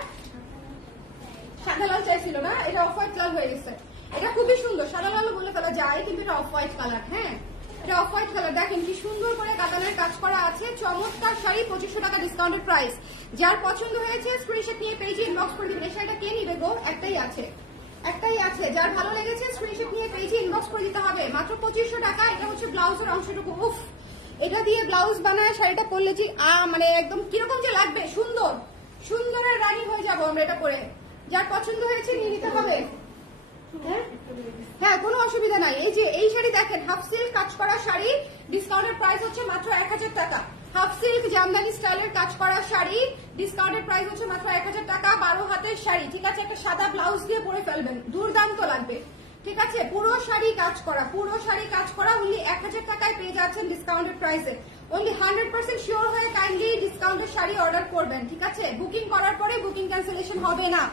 সাদা লাল চাইছিল না, এটা অফ হোয়াইট লাল হয়ে গেছে। এটা খুবই সুন্দর, সাদা লাল বলে ফেলা যায় কিন্তু এটা অফ হোয়াইট কালার। হ্যাঁ এটা অফ হোয়াইট কালার, দেখেন কি সুন্দর করে কাতানের কাজ করা আছে, চমৎকার শাড়ি, 2500 টাকা ডিসকাউন্টেড প্রাইস। যার পছন্দ হয়েছে স্ক্রিনশট নিয়ে পেজে ইনবক্স করে দিবেন। শাড়িটা কে নিবে গো? একটাই আছে, একটাই আছে। যার ভালো লেগেছে স্ক্রিনশট নিয়ে পেজে ইনবক্স করে দিতে হবে, মাত্র 2500 টাকা। এটা হচ্ছে ব্লাউজের অংশটুকু। উফ, এটা দিয়ে ব্লাউজ বানায় শাড়িটা পরলে যে মানে একদম কিরকম যে লাগবে, সুন্দর সুন্দরের রানী হয়ে যাবো আমরা এটা পরে। যার পছন্দ হয়েছে নিয়ে নিতে হবে। হ্যাঁ কোনো অসুবিধা নাই। এই যে এই শাড়ি দেখেন, হাফ সিল্ক কাজ করা শাড়ি, ডিসকাউন্টেড প্রাইস হচ্ছে মাত্র 1000 টাকা। হাফ সিল্ক জামদানি স্টাইলের কাজ করা শাড়ি, ডিসকাউন্টেড প্রাইস হচ্ছে মাত্র 1000 টাকা। 12 হাতের শাড়ি, ঠিক আছে? একটা সাদা ব্লাউজ দিয়ে পরে ফেলবেন, দুর্দান্ত লাগবে, ঠিক আছে? পুরো শাড়ি কাজ করা, পুরো শাড়ি কাজ করা, অনলি 1000 টাকায় পেয়ে যাচ্ছেন ডিসকাউন্টেড প্রাইসে। অনলি 100% শিওর হয়ে কাইন্ডলি ডিসকাউন্টের শাড়ি অর্ডার করবেন, ঠিক আছে? বুকিং করার পরে বুকিং ক্যান্সেলেশন হবে না,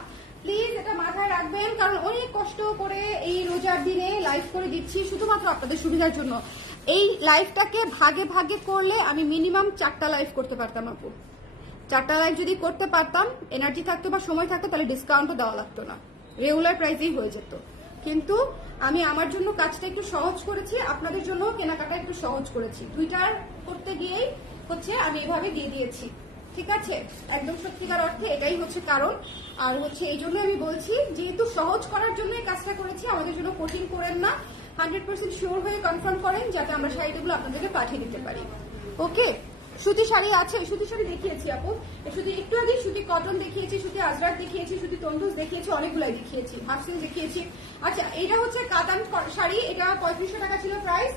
প্লিজ এটা মাথায় রাখবেন। কারণ অনেক কষ্ট করে এই রোজার দিনে লাইভ করে দিচ্ছি শুধুমাত্র আপনাদের সুবিধার জন্য। এই লাইভটাকে ভাগে ভাগে করলে আমি মিনিমাম 4টা লাইভ করতে পারতাম আপু। 4টা লাইভ যদি করতে পারতাম, এনার্জি থাকতো বা সময় থাকতো, তাহলে ডিসকাউন্টও দেওয়া লাগতো না, রেগুলার প্রাইসেই হয়ে যেত। কিন্তু আমি আমার জন্য কাজটা একটু সহজ করেছি, আপনাদের জন্য কেনাকাটা একটু সহজ করেছি। দুইটার করতে গিয়েই হচ্ছে আমি এভাবে দিয়ে দিয়েছি, ঠিক আছে? একদম সত্যিকার অর্থে এটাই হচ্ছে কারণ। আর হচ্ছে এই জন্য আমি বলছি, যেহেতু সহজ করার জন্য এই কাজটা করেছি, আমাদের জন্য কঠিন করেন না। 100% শিওর হয়ে কনফার্ম করেন যাতে আমরা শাড়িগুলো আপনাদেরকে পাঠিয়ে দিতে পারি। ওকে, সুতি শাড়ি আছে, সুতি শাড়ি দেখিয়েছি আপু, সুতি একটু আগে সুতি কটন দেখিয়েছি, সুতি আজরাক দেখিয়েছি, সুতি তন্দুজ দেখিয়েছি, অনেকগুলাই দেখিয়েছি, হাফসিল দেখিয়েছি। আচ্ছা, এটা হচ্ছে কাতান শাড়ি, এটা 3500 টাকা ছিল প্রাইস,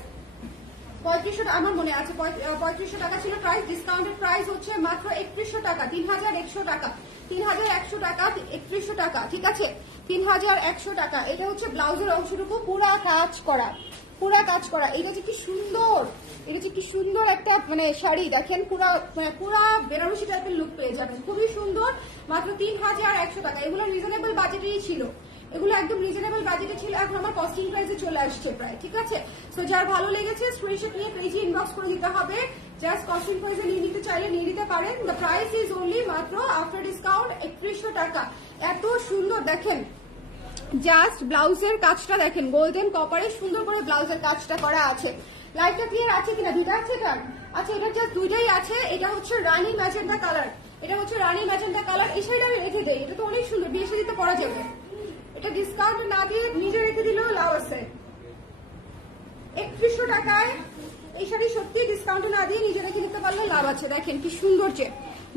3500 আমার মনে আছে 3500 টাকা ছিল প্রাইস। ডিসকাউন্টেড প্রাইস হচ্ছে মাত্র 3100 টাকা, 3100 টাকা, 3100 টাকা, 3100 টাকা, ঠিক আছে? 3100 টাকা। এটা হচ্ছে ব্লাউজের অংশটুকু পুরা কাজ করা, পুরা কাজ করা। এটা যে কি সুন্দর, এটা যে কি সুন্দর একটা মানে শাড়ি, দেখেন পুরা মানে পুরা বেনারসি টাইপের লুক পেয়ে যাবেন, খুবই সুন্দর। মাত্র 3100 টাকা। এগুলো রিজনেবল বাজেটেই ছিল, এগুলো একদম রিজনেবল বাজেটে ছিল, এখন আমার কস্টিং প্রাইসে চলে আসছে প্রায়, ঠিক আছে? সো যার ভালো লেগেছে স্ক্রিনশট নিয়ে পেজে ইনবক্স করে দিতে হবে। জাস্ট কস্টিং প্রাইসে নিয়ে নিতে চাইলে নিয়ে নিতে পারেন। দ্য প্রাইস ইজ অনলি মাত্র আফটার ডিসকাউন্ট 3100 টাকা। এত সুন্দর দেখেন, জাস্ট ব্লাউজের কাজটা দেখেন, গোল্ডেন কপারে সুন্দর করে ব্লাউজের কাজটা করা আছে। লাইটটা ক্লিয়ার আছে কিনা? দুইটা আছে এটা? আচ্ছা, এটা জাস্ট দুইটাই আছে। এটা হচ্ছে রানী ম্যাজেন্টা কালার, এটা হচ্ছে রানী ম্যাজেন্টা কালার। এই শাড়িটা আমি রেখে দেই, এটা তো অনেক সুন্দর, বিয়ে শাড়িতে পরা যাবে। এটা ডিসকাউন্ট না দিয়ে নিজে রেখে দিলেও লাভ আছে। 3100 টাকায় এই শাড়ি সত্যি ডিসকাউন্ট না দিয়ে নিজে রেখে দিতে পারলে লাভ আছে। দেখেন কি সুন্দর, যে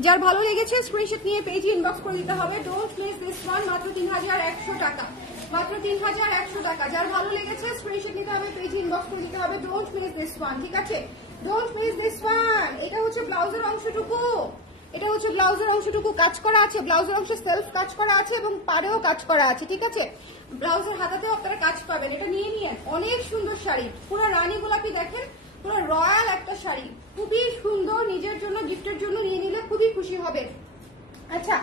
যার ভালো লেগেছে স্ক্রিনশট নিয়ে পেজে ইনবক্স করে দিতে হবে। ডোন্ট মিস দিস ওয়ান, মাত্র 3100 টাকা, মাত্র 3100 টাকা। যার ভালো লেগেছে স্ক্রিনশট নিতে হবে, পেজে ইনবক্স করে দিতে হবে। ডোন্ট মিস দিস ওয়ান, ঠিক আছে? Don't miss this one. এটা হচ্ছে ব্লাউজের অংশটুকু, এটা হচ্ছে ব্লাউজের অংশটুকু কাজ করা আছে, ব্লাউজের অংশে সেলফ কাজ করা আছে এবং পাড়েও কাজ করা আছে, ঠিক আছে? ব্লাউজের হাতাতেও আপনারা কাজ পাবেন। এটা নিয়ে নিয়ে অনেক সুন্দর শাড়ি, পুরো রানী গোলাপি, দেখেন পুরো রয়্যাল একটা শাড়ি, খুবই সুন্দর। নিজের জন্য গিফটের জন্য নিয়ে নিলে খুবই খুশি হবে। আচ্ছা,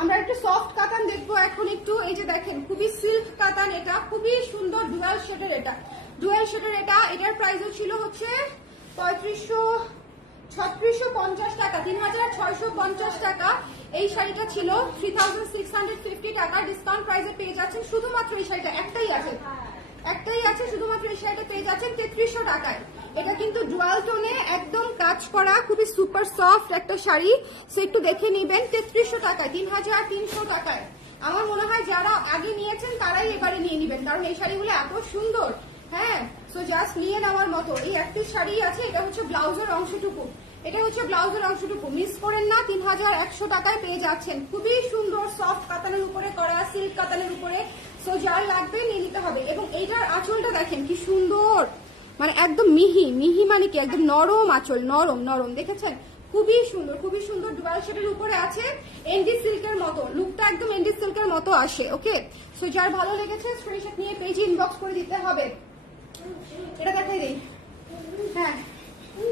আমরা একটু সফট কাতান দেখবো এখন একটু। এই যে দেখেন খুবই সিল্ক কাতান, এটা খুবই সুন্দর, ডুয়াল শেডের, এটা ডুয়াল শেডের। এটার প্রাইসও ছিল হচ্ছে 3650 টাকা, 3650 টাকা। এই শাড়িটা ছিল 3650 টাকা। ডিসকাউন্ট প্রাইসে পেয়ে যাচ্ছেন শুধুমাত্র এই শাড়িটা, একটাই আছে, একটাই আছে, শুধুমাত্র এই শাড়িটা পেয়ে যাচ্ছেন 3300 টাকায়। এটা কিন্তু ডুয়াল টোনে একদম কাজ করা, খুবই সুপার সফট একটা শাড়ি। সে একটু দেখে নিবেন, 3300 টাকায়, 3300 টাকায়। আমার মনে হয় যারা আগে নিয়েছেন তারাই এবারে নিয়ে নিবেন, কারণ এই শাড়িগুলো এত সুন্দর। হ্যাঁ, সো জাস্ট নিয়ে নেওয়ার মতো। এই একটি শাড়ি আছে, এটা হচ্ছে ব্লাউজের অংশটুকু, এটা হচ্ছে ব্লাউজের অংশটুকু, মিস করেন না। 3100 টাকায় পেয়ে যাচ্ছেন, খুবই সুন্দর সফট কাতানের উপরে করা, সিল্ক কাতানের উপরে। সো যার লাগবে নিয়ে নিতে হবে। এবং এইটার আঁচলটা দেখেন কি সুন্দর, মানে একদম মিহি মিহি, মানে কি একদম নরম আঁচল, নরম নরম, দেখেছেন? খুবই সুন্দর, খুবই সুন্দর। ডুয়াল শেডের উপরে আছে, এন্ডি সিল্কের মতো লুকটা, একদম এন্ডি সিল্কের মতো আসে। ওকে, সো যার ভালো লেগেছে স্ক্রিনশট নিয়ে পেজে ইনবক্স করে দিতে হবে। এটা দেখাই দিই। হ্যাঁ,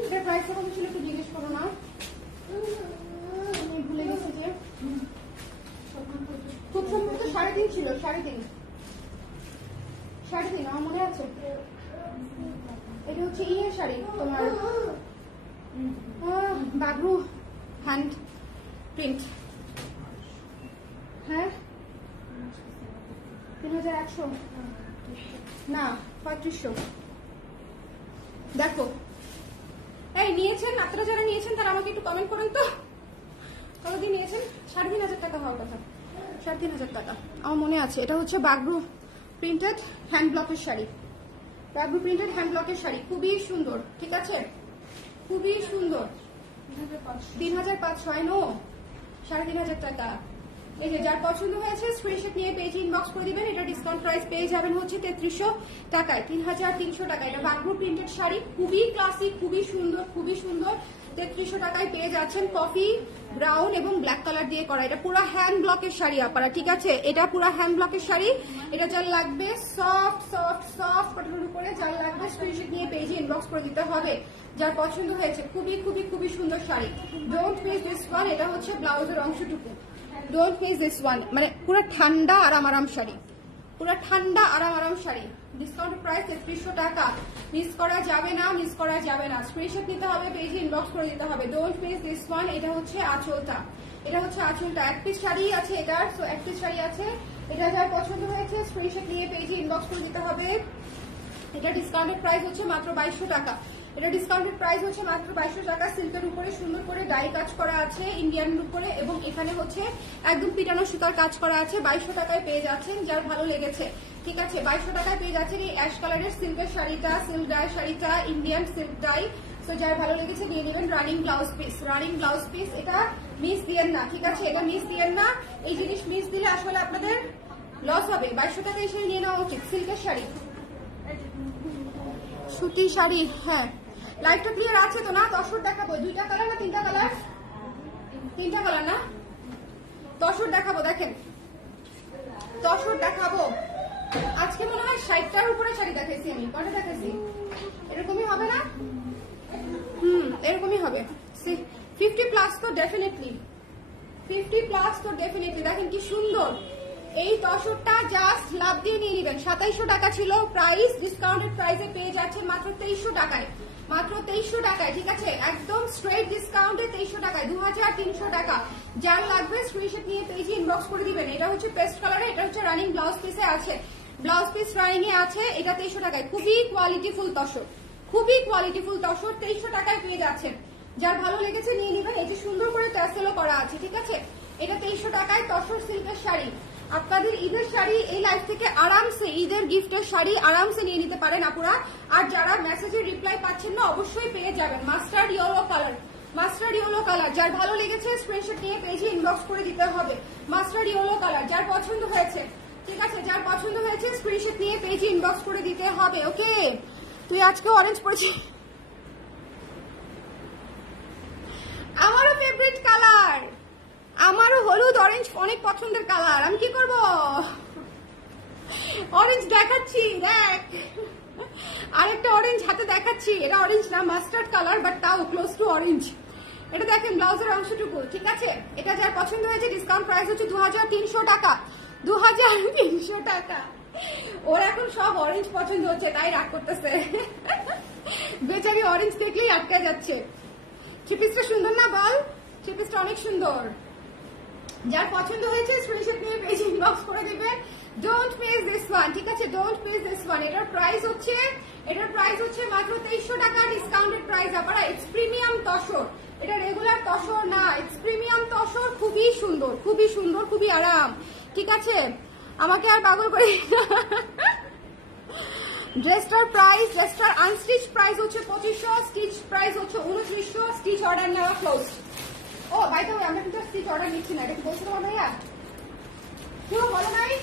এটার প্রাইস কত ছিল একটু জিজ্ঞেস করো না, আমি ভুলে গেছি যে খুব সম্ভবত 3.5 ছিল, 3.5 আমার মনে আছে। এটা হচ্ছে ইয়ের শাড়ি, তোমার বাগরু হ্যান্ড প্রিন্ট। হ্যাঁ, 3100 না 3500। দেখো, এই নিয়েছেন আপনারা, যারা নিয়েছেন তারা আমাকে একটু কমেন্ট করেন তো কতদিন নিয়েছেন। 3500 টাকা হওয়ার কথা, 3500 টাকা আমার মনে আছে। এটা হচ্ছে বাগরু প্রিন্টেড হ্যান্ড ব্লকের শাড়ি, বাগরু প্রিন্টেড হ্যান্ড ব্লকের শাড়ি, খুবই সুন্দর, ঠিক আছে? খুবই সুন্দর। 3500 হয় নো, 3500 টাকা। এই যে যার পছন্দ হয়েছে স্ক্রিনশট নিয়ে পেজে ইনবক্স করে দিবেন। এটা ডিসকাউন্ট প্রাইস পেয়ে যাবেন হচ্ছে 3300 টাকায়, 3300 টাকা। এটা বাগরু প্রিন্টেড শাড়ি, খুবই ক্লাসিক, খুবই সুন্দর, খুবই সুন্দর। 3300 টাকায় পেয়ে যাচ্ছেন। কফি ব্রাউন এবং ব্ল্যাক কালার দিয়ে করা, এটা পুরো হ্যান্ড ব্লকের শাড়ি আপনারা, ঠিক আছে? এটা পুরো হ্যান্ড ব্লকের শাড়ি। এটা যার লাগবে সফট সফট সফট কটনের উপরে, যার লাগবে স্ক্রিনশট নিয়ে পেজে ইনবক্স করে দিতে হবে। যার পছন্দ হয়েছে, খুবই খুবই খুবই সুন্দর sari. Don't miss this one. এটা হচ্ছে ব্লাউজের অংশটুকু, ডোন্ট মিস দিস ওয়ান। মানে পুরো ঠান্ডা আরাম আরাম শাড়ি, পুরো ঠান্ডা আরাম আরাম শাড়ি, ডিসকাউন্ট প্রাইস 3300 টাকা। মিস করা যাবে না, মিস করা যাবে না। স্ক্রিনশট নিতে হবে, পেজে ইনবক্স করে দিতে হবে। Don't miss this one. এটা হচ্ছে আঁচলটা, এটা হচ্ছে আঁচলটা। এক পিস শাড়ি আছে এটার, সো এক পিস শাড়ি আছে। এটা যার পছন্দ হয়েছে স্ক্রিনশট নিয়ে পেজে ইনবক্স করে দিতে হবে। এটা ডিসকাউন্টেড প্রাইস হচ্ছে মাত্র 2200 টাকা। এটা ডিসকাউন্টেড প্রাইস হচ্ছে মাত্র 2200 টাকা। সিল্কের উপরে সুন্দর করে ডাই কাজ করা আছে ইন্ডিয়ানের উপরে, এবং এখানে হচ্ছে একদম পিটানো সুতার কাজ করা আছে। 2200 টাকায় পেয়ে যাচ্ছেন, যার ভালো লেগেছে। ঠিক আছে, 2200 টাকায় পেয়ে যাচ্ছেন এই অ্যাশ কালারের সিল্কের শাড়িটা, সিল্ক ডাই শাড়িটা, ইন্ডিয়ান সিল্ক ডাই। তো যার ভালো লেগেছে নিয়ে নেবেন। Running blouse piece, running blouse piece. এটা মিস দিয়েন না, ঠিক আছে, এটা মিস দিয়েন না। এই জিনিস মিস দিলে আসলে আপনাদের লস হবে। 2200 টাকায় এসে নিয়ে নেওয়া উচিত। সিল্কের শাড়ি, সুতি শাড়ি। হ্যাঁ, লাইটটা ক্লিয়ার আছে তো না? তসর দেখাবো। দুইটা কালার না তিনটা কালার? তিনটা কালার না? তসর দেখাবো। দেখেন, তসর দেখাবো। আজকে মনে হয় 60টার উপরে শাড়ি দেখাইছি আমি। কটা দেখাইছি? এরকমই হবে না? এরকমই হবে। 50 প্লাস তো ডেফিনেটলি, 50 প্লাস তো ডেফিনেটলি। দেখেন কি সুন্দর এই তসরটা, জাস্ট লাভ দিয়ে নিয়ে নেবেন। 2700 টাকা ছিল প্রাইস, ডিসকাউন্টেড প্রাইসে পেয়ে যাচ্ছেন মাত্র 2300 টাকায়। মাত্র 2300 টাকায়, ঠিক আছে, একদম স্ট্রেট ডিসকাউন্টে 2300 টাকায়, 2300 টাকা। যার লাগবে স্ক্রিনশট নিয়ে পেজে ইনবক্স করে দিবেন। এটা হচ্ছে পেস্ট কালারে, এটা হচ্ছে রানিং ব্লাউজ পিসে আছে, ব্লাউজ পিস রানিং এ আছে। এটা 2300 টাকায়। খুবই কোয়ালিটিফুল তসর, খুবই কোয়ালিটিফুল তসর 2300 টাকায় পেয়ে যাচ্ছেন। যার ভালো লেগেছে নিয়ে নিবেন। এই যে সুন্দর করে ট্যাসেলও করা আছে, ঠিক আছে। এটা 2300 টাকায় তসর সিল্কের শাড়ি। আপনাদের ঈদের শাড়ি এই লাইফ থেকে আরামসে, ঈদের গিফটের শাড়ি আরামসে নিয়ে নিতে পারেন আপুরা। আর যারা মেসেজের রিপ্লাই পাচ্ছেন না, অবশ্যই পেয়ে যাবেন। Mustard yellow colour, mustard yellow colour. যার ভালো লেগেছে স্ক্রিনশট নিয়ে পেজে ইনবক্স করে দিতে হবে। মাস্টার্ড ইয়েলো কালার, যার পছন্দ হয়েছে, ঠিক আছে, যার পছন্দ হয়েছে স্ক্রিনশট নিয়ে পেজে ইনবক্স করে দিতে হবে। ওকে, তুই আজকে অরেঞ্জ পরেছিস, আমারও ফেভারিট কালার, আমারও হলুদ অরেঞ্জ অনেক পছন্দের কালার। আমি কি করব, অরেঞ্জ দেখাচ্ছি, দেখ আরেকটা অরেঞ্জ হাতে দেখাচ্ছি। এটা অরেঞ্জ না, মাস্টার্ড কালার, বাট তাও ক্লোজ টু অরেঞ্জ। এটা দেখেন ব্লাউজের অংশটুকু, ঠিক আছে। এটা যার পছন্দ হয়েছে ডিসকাউন্ট প্রাইস হচ্ছে 2300 টাকা। 2300 টাকা। ওর এখন সব অরেঞ্জ পছন্দ হচ্ছে, তাই রাগ করতেছে। বেচারি অরেঞ্জ দেখলেই আটকে যাচ্ছে। থ্রি পিসটা সুন্দর না বল? থ্রি পিসটা অনেক সুন্দর। যার পছন্দ হয়েছে স্ক্রিনশট নিয়ে পেজে ইনবক্স করে দিবেন। ডোন্ট মিস দিস ওয়ান, ঠিক আছে, ডোন্ট মিস দিস ওয়ান। এটার প্রাইস হচ্ছে মাত্র 2300 টাকা, ডিসকাউন্টেড প্রাইস। আপনারা ইটস প্রিমিয়াম তসর, এটা রেগুলার তসর না, ইটস প্রিমিয়াম তসর। খুবই সুন্দর, খুবই সুন্দর, খুবই আরাম, ঠিক আছে। আমাকে আর পাগল করে। ড্রেসটার প্রাইস, ড্রেসটার আনস্টিচ প্রাইস হচ্ছে 2500, স্টিচ প্রাইস হচ্ছে 2900। স্টিচ অর্ডার নেওয়া close. Oh by the way, আমরা কিন্তু স্টিচ অর্ডার নিচ্ছি না, এটা কি বলছো তোমার ভাইয়া? কেউ বলো নাই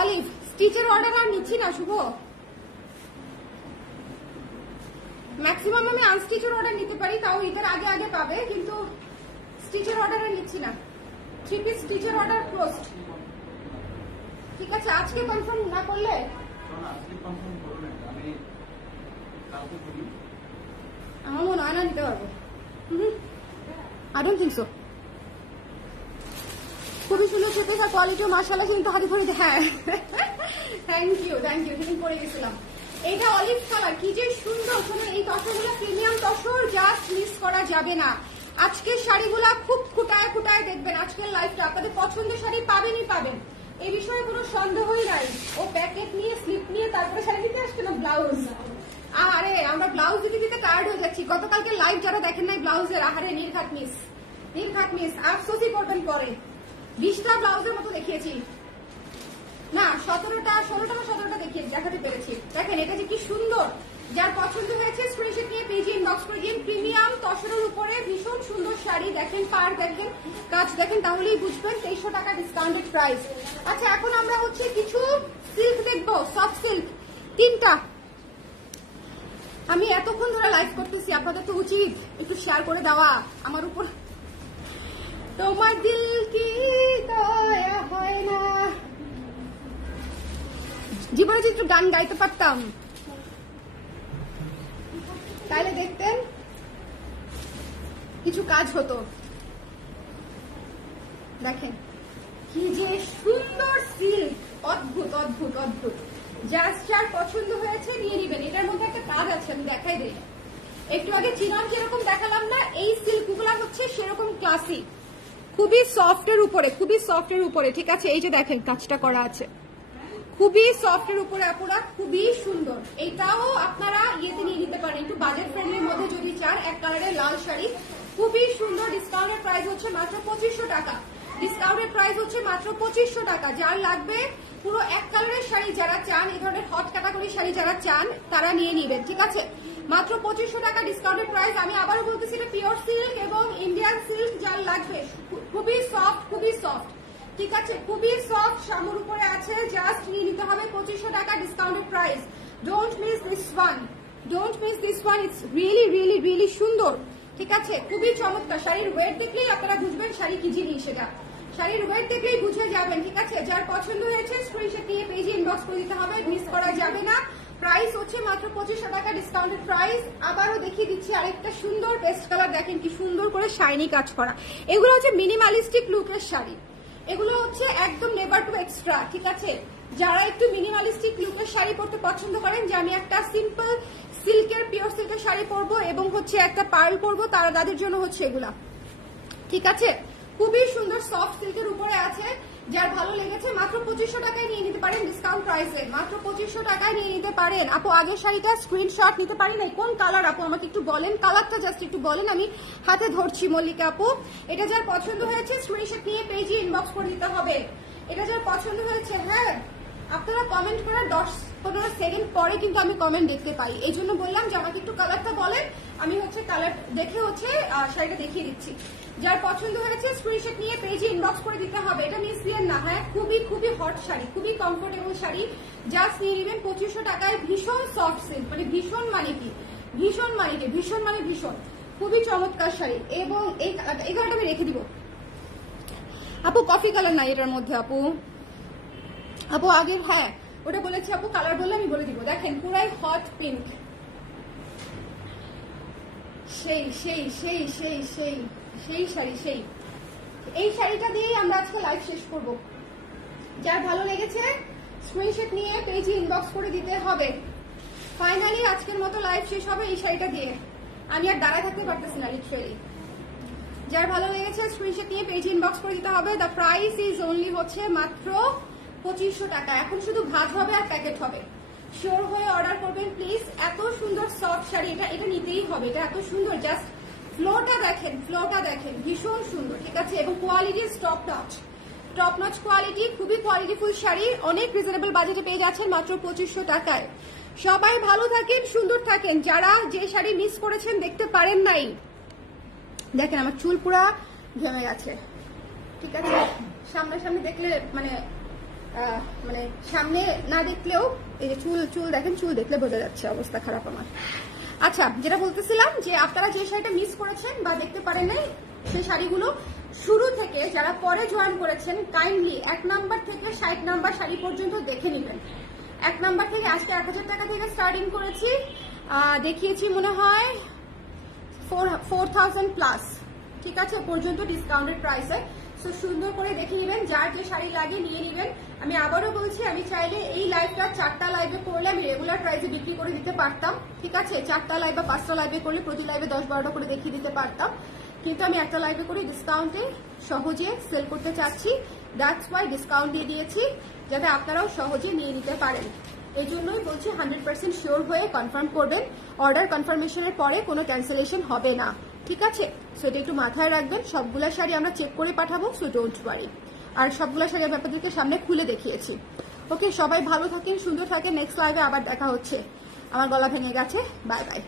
অলিভ, স্টিচের অর্ডার আর নিচ্ছি না শুভ। ম্যাক্সিমাম আমি আনস্টিচের অর্ডার নিতে পারি, তাও ঈদের আগে আগে পাবে, কিন্তু স্টিচের অর্ডার আর নিচ্ছি না। থ্রি পিস স্টিচের অর্ডার ক্লোজড, ঠিক আছে। আজকে কনফার্ম না করলে আমার মনে হয় না নিতে পারবো। I don't think so. খুবই সুন্দর থ্রি পিস আর কোয়ালিটিও মাশাআল্লাহ, কিন্তু হাতে ধরে। হ্যাঁ, থ্যাংক ইউ, থ্যাংক ইউ। সেদিন পরে গেছিলাম। এটা অলিভ কালার, কি যে সুন্দর। শোনো, এই তসরগুলো প্রিমিয়াম তসর, জাস্ট মিস করা যাবে না। আজকের শাড়িগুলা খুব খুঁটায় খুঁটায় দেখবেন। আজকের লাইফটা আপনাদের পছন্দের শাড়ি পাবেনই পাবেন, এই বিষয়ে কোনো সন্দেহই নাই। ও প্যাকেট নিয়ে স্লিপ নিয়ে তারপরে শাড়ি দিতে আসছে না, ব্লাউজ। আরে আমরা ব্লাউজ দিতে দিতে টায়ার্ড হয়ে যাচ্ছি। গতকালকে লাইভ যারা দেখেন নাই ব্লাউজের, আহারে নির্ঘাত মিস, নির্ঘাত মিস। আফসোসই করবেন পরে। 20টা ব্লাউজের মতো দেখিয়েছি না, 17টা 16টা দেখাতে পেরেছি। দেখেন এটা যে কি সুন্দর। যার পছন্দ হয়েছে স্ক্রিনশট নিয়ে পেজে ইনবক্স করে দিন। প্রিমিয়াম তসরের উপরে ভীষণ সুন্দর শাড়ি। দেখেন পার, দেখেন কাজ, দেখেন, তাহলেই বুঝবেন 2300 টাকা ডিসকাউন্টেড প্রাইস। আচ্ছা, এখন আমরা হচ্ছে কিছু সিল্ক দেখবো, সফট সিল্ক। 3টা। আমি এতক্ষণ ধরে লাইভ করতেছি, আপনাদের তো উচিত একটু শেয়ার করে দেওয়া আমার উপর। তোমার দিল কি দয়া হয় না। জীবনে যদি একটু গান গাইতে পারতাম তাহলে দেখতেন কিছু কাজ হতো। দেখেন কি যে সুন্দর সিল্ক, অদ্ভুত অদ্ভুত অদ্ভুত। জাস্ট যার পছন্দ হয়েছে নিয়ে নিবেন। এটার মধ্যে একটা কাজ আছে, আমি দেখাই দিই। একটু আগে চিনন যেরকম দেখালাম না, এই সিল্কগুলা হচ্ছে সেরকম ক্লাসিক, খুবই সফটের উপরে, খুবই সফটের উপরে, ঠিক আছে। এই যে দেখেন কাজটা করা আছে, খুবই সফটের উপরে আপুরা, খুবই সুন্দর। এটাও আপনারা ইয়েতে নিয়ে নিতে পারেন, একটু বাজেট ফ্রেন্ডলির মধ্যে যদি চান। এক কালারের লাল শাড়ি, খুবই সুন্দর। ডিসকাউন্টের প্রাইস হচ্ছে মাত্র 2500 টাকা। ডিসকাউন্টের প্রাইস হচ্ছে মাত্র 2500 টাকা। যার লাগবে পুরো এক কালারের শাড়ি যারা চান, এই ধরনের হট ক্যাটাগরি শাড়ি যারা চান তারা নিয়ে নিবেন, ঠিক আছে। মাত্র 2500 টাকা ডিসকাউন্টেড প্রাইস। আমি আবারও বলতেছি এটা পিওর সিল্ক এবং ইন্ডিয়ান সিল্ক। যার লাগবে খুবই সফট, খুবই সফট, ঠিক আছে, খুবই সফট, শামুর উপরে আছে। জাস্ট নিয়ে নিতে হবে 2500 টাকা discounted price. Don't miss this one, don't miss this one. It's really really really সুন্দর, ঠিক আছে, খুবই চমৎকার। শাড়ির ওয়েট দেখলেই আপনারা বুঝবেন শাড়ি কি জিনিস। সেটা শাড়ির ওয়েট দেখলেই বুঝে যাবেন, ঠিক আছে। যার পছন্দ হয়েছে স্ক্রিনশট নিয়ে পেজে ইনবক্স করে দিতে হবে, মিস করা যাবে না। প্রাইস হচ্ছে মাত্র 2500 টাকা ডিসকাউন্টেড প্রাইস। আবারও দেখিয়ে দিচ্ছি আরেকটা সুন্দর পেস্ট কালার, দেখেন কি সুন্দর করে শাইনি কাজ করা। এগুলো হচ্ছে মিনিমালিস্টিক লুকের শাড়ি, এগুলো হচ্ছে একদম নেভার টু এক্সট্রা, ঠিক আছে। যারা একটু মিনিমালিস্টিক লুকের শাড়ি পরতে পছন্দ করেন, যে আমি একটা সিম্পল সিল্কের পিওর সিল্কের শাড়ি পরবো এবং হচ্ছে একটা পার্ল পরবো, তারা তাদের জন্য হচ্ছে এগুলা, ঠিক আছে। খুবই সুন্দর সফট সিল্কের উপরে আছে। যার ভালো লেগেছে মাত্র 2500 টাকায় নিয়ে নিতে পারেন ডিসকাউন্ট প্রাইসে, মাত্র 2500 টাকায় নিয়ে নিতে পারেন। আপু আগের শাড়িটা স্ক্রিনশট নিতে পারি না, কোন কালার আপু আমাকে একটু বলেন, কালারটা জাস্ট একটু বলেন, আমি হাতে ধরছি। মল্লিকা আপু, এটা যার পছন্দ হয়েছে স্ক্রিনশট নিয়ে পেজে ইনবক্স করে দিতে হবে। এটা যার পছন্দ হয়েছে, হ্যাঁ আপনারা কমেন্ট করার 10-15 সেকেন্ড পরে কিন্তু আমি কমেন্ট দেখতে পাই, এই জন্য বললাম যে আমাকে একটু কালারটা বলেন, আমি হচ্ছে কালার দেখে হচ্ছে শাড়িটা দেখিয়ে দিচ্ছি। যার পছন্দ হয়েছে স্ক্রিনশট নিয়ে পেজে ইনবক্স করে দিতে হবে। এটা মিস দিয়েন না, হ্যাঁ খুবই খুবই হট শাড়ি, খুবই কমফোর্টেবল শাড়ি। জাস্ট নিয়ে নেবেন 2500 টাকায়। ভীষণ সফট সিল্ক, মানে ভীষণ মানে কি, ভীষণ মানে কি, ভীষণ মানে ভীষণ, খুবই চমৎকার শাড়ি। এবং এই কালারটা আমি রেখে দিব আপু, কফি কালার নাই এটার মধ্যে আপু। আপু আগে হ্যাঁ ওটা বলেছি আপু, কালার বললে আমি বলে দিব। দেখেন পুরাই হট পিঙ্ক, সেই সেই সেই সেই সেই সেই শাড়ি, সেই এই শাড়িটা দিয়েই আমরা আজকে লাইভ শেষ করব। যার ভালো লেগেছে স্ক্রিনশট নিয়ে পেজে ইনবক্স করে দিতে হবে। ফাইনালি আজকের মতো লাইভ শেষ হবে এই শাড়িটা দিয়ে। আমি আর দাঁড়ায় থাকতে পারতেছি না লিটারেলি। যার ভালো লেগেছে স্ক্রিনশট নিয়ে পেজে ইনবক্স করে দিতে হবে। দ্য প্রাইস ইজ অনলি হচ্ছে মাত্র 2500 টাকা। এখন শুধু ভাজ হবে আর প্যাকেট হবে। শিওর হয়ে অর্ডার করবেন প্লিজ। এত সুন্দর সফট শাড়ি, এটা নিতেই হবে, এটা এত সুন্দর। জাস্ট ফ্লোটা দেখেন, ফ্লোটা দেখেন, ভীষণ সুন্দর, ঠিক আছে। এবং quality top notch, top notch quality, খুবই কোয়ালিটিফুল শাড়ি। অনেক রিজনেবল বাজেটে পেয়ে যাচ্ছেন মাত্র 2500 টাকায়। সবাই ভালো থাকেন, সুন্দর থাকেন। যারা যে শাড়ি মিস করেছেন, দেখতে পারেন নাই, দেখেন আমার চুল পুরা জমে গেছে, ঠিক আছে। সামনে দেখলে মানে সামনে না দেখলেও এই যে চুল দেখেন, চুল দেখলে বোঝা যাচ্ছে অবস্থা খারাপ আমার। আচ্ছা, যেটা বলতেছিলাম যে আপনারা যে শাড়িটা মিস করেছেন বা দেখতে পারেন নাই, সেই শাড়িগুলো শুরু থেকে যারা পরে জয়েন করেছেন, কাইন্ডলি 1 নাম্বার থেকে 60 নাম্বার শাড়ি পর্যন্ত দেখে নেবেন। 1 নাম্বার থেকে আজকে 1000 টাকা থেকে স্টার্টিং করেছি, দেখিয়েছি মনে হয় 4000 প্লাস, ঠিক আছে, পর্যন্ত ডিসকাউন্টেড প্রাইসে। সো সুন্দর করে দেখে নেবেন, যার যে শাড়ি লাগে নিয়ে নেবেন। আমি আবারও বলছি, আমি চাইলে এই লাইভটা 4টা লাইভে করলে আমি রেগুলার প্রাইসে বিক্রি করে দিতে পারতাম, ঠিক আছে। 4টা লাইভ বা 5টা লাইভে করলে প্রতি লাইভে 10-12টা করে দেখিয়ে দিতে পারতাম, কিন্তু আমি একটা লাইভে করে ডিসকাউন্টে সহজে সেল করতে চাচ্ছি। দ্যাটস ওয়াই ডিসকাউন্ট দিয়ে দিয়েছি, যাতে আপনারাও সহজে নিয়ে নিতে পারেন। এই জন্যই বলছি 100% শিওর হয়ে কনফার্ম করবেন। অর্ডার কনফার্মেশনের পরে কোনো ক্যান্সেলেশন হবে না, ঠিক আছে। সো এটা একটু মাথায় রাখবেন। সবগুলা শাড়ি আমরা চেক করে পাঠাবো, সো ডোন্ট ওয়ারি। আর সবগুলা শাড়ি আমি আপনাদেরকে সামনে খুলে দেখিয়েছি। ওকে, সবাই ভালো থাকেন, সুন্দর থাকেন। নেক্সট লাইভে আবার দেখা হচ্ছে। আমার গলা ভেঙে গেছে, বাই বাই।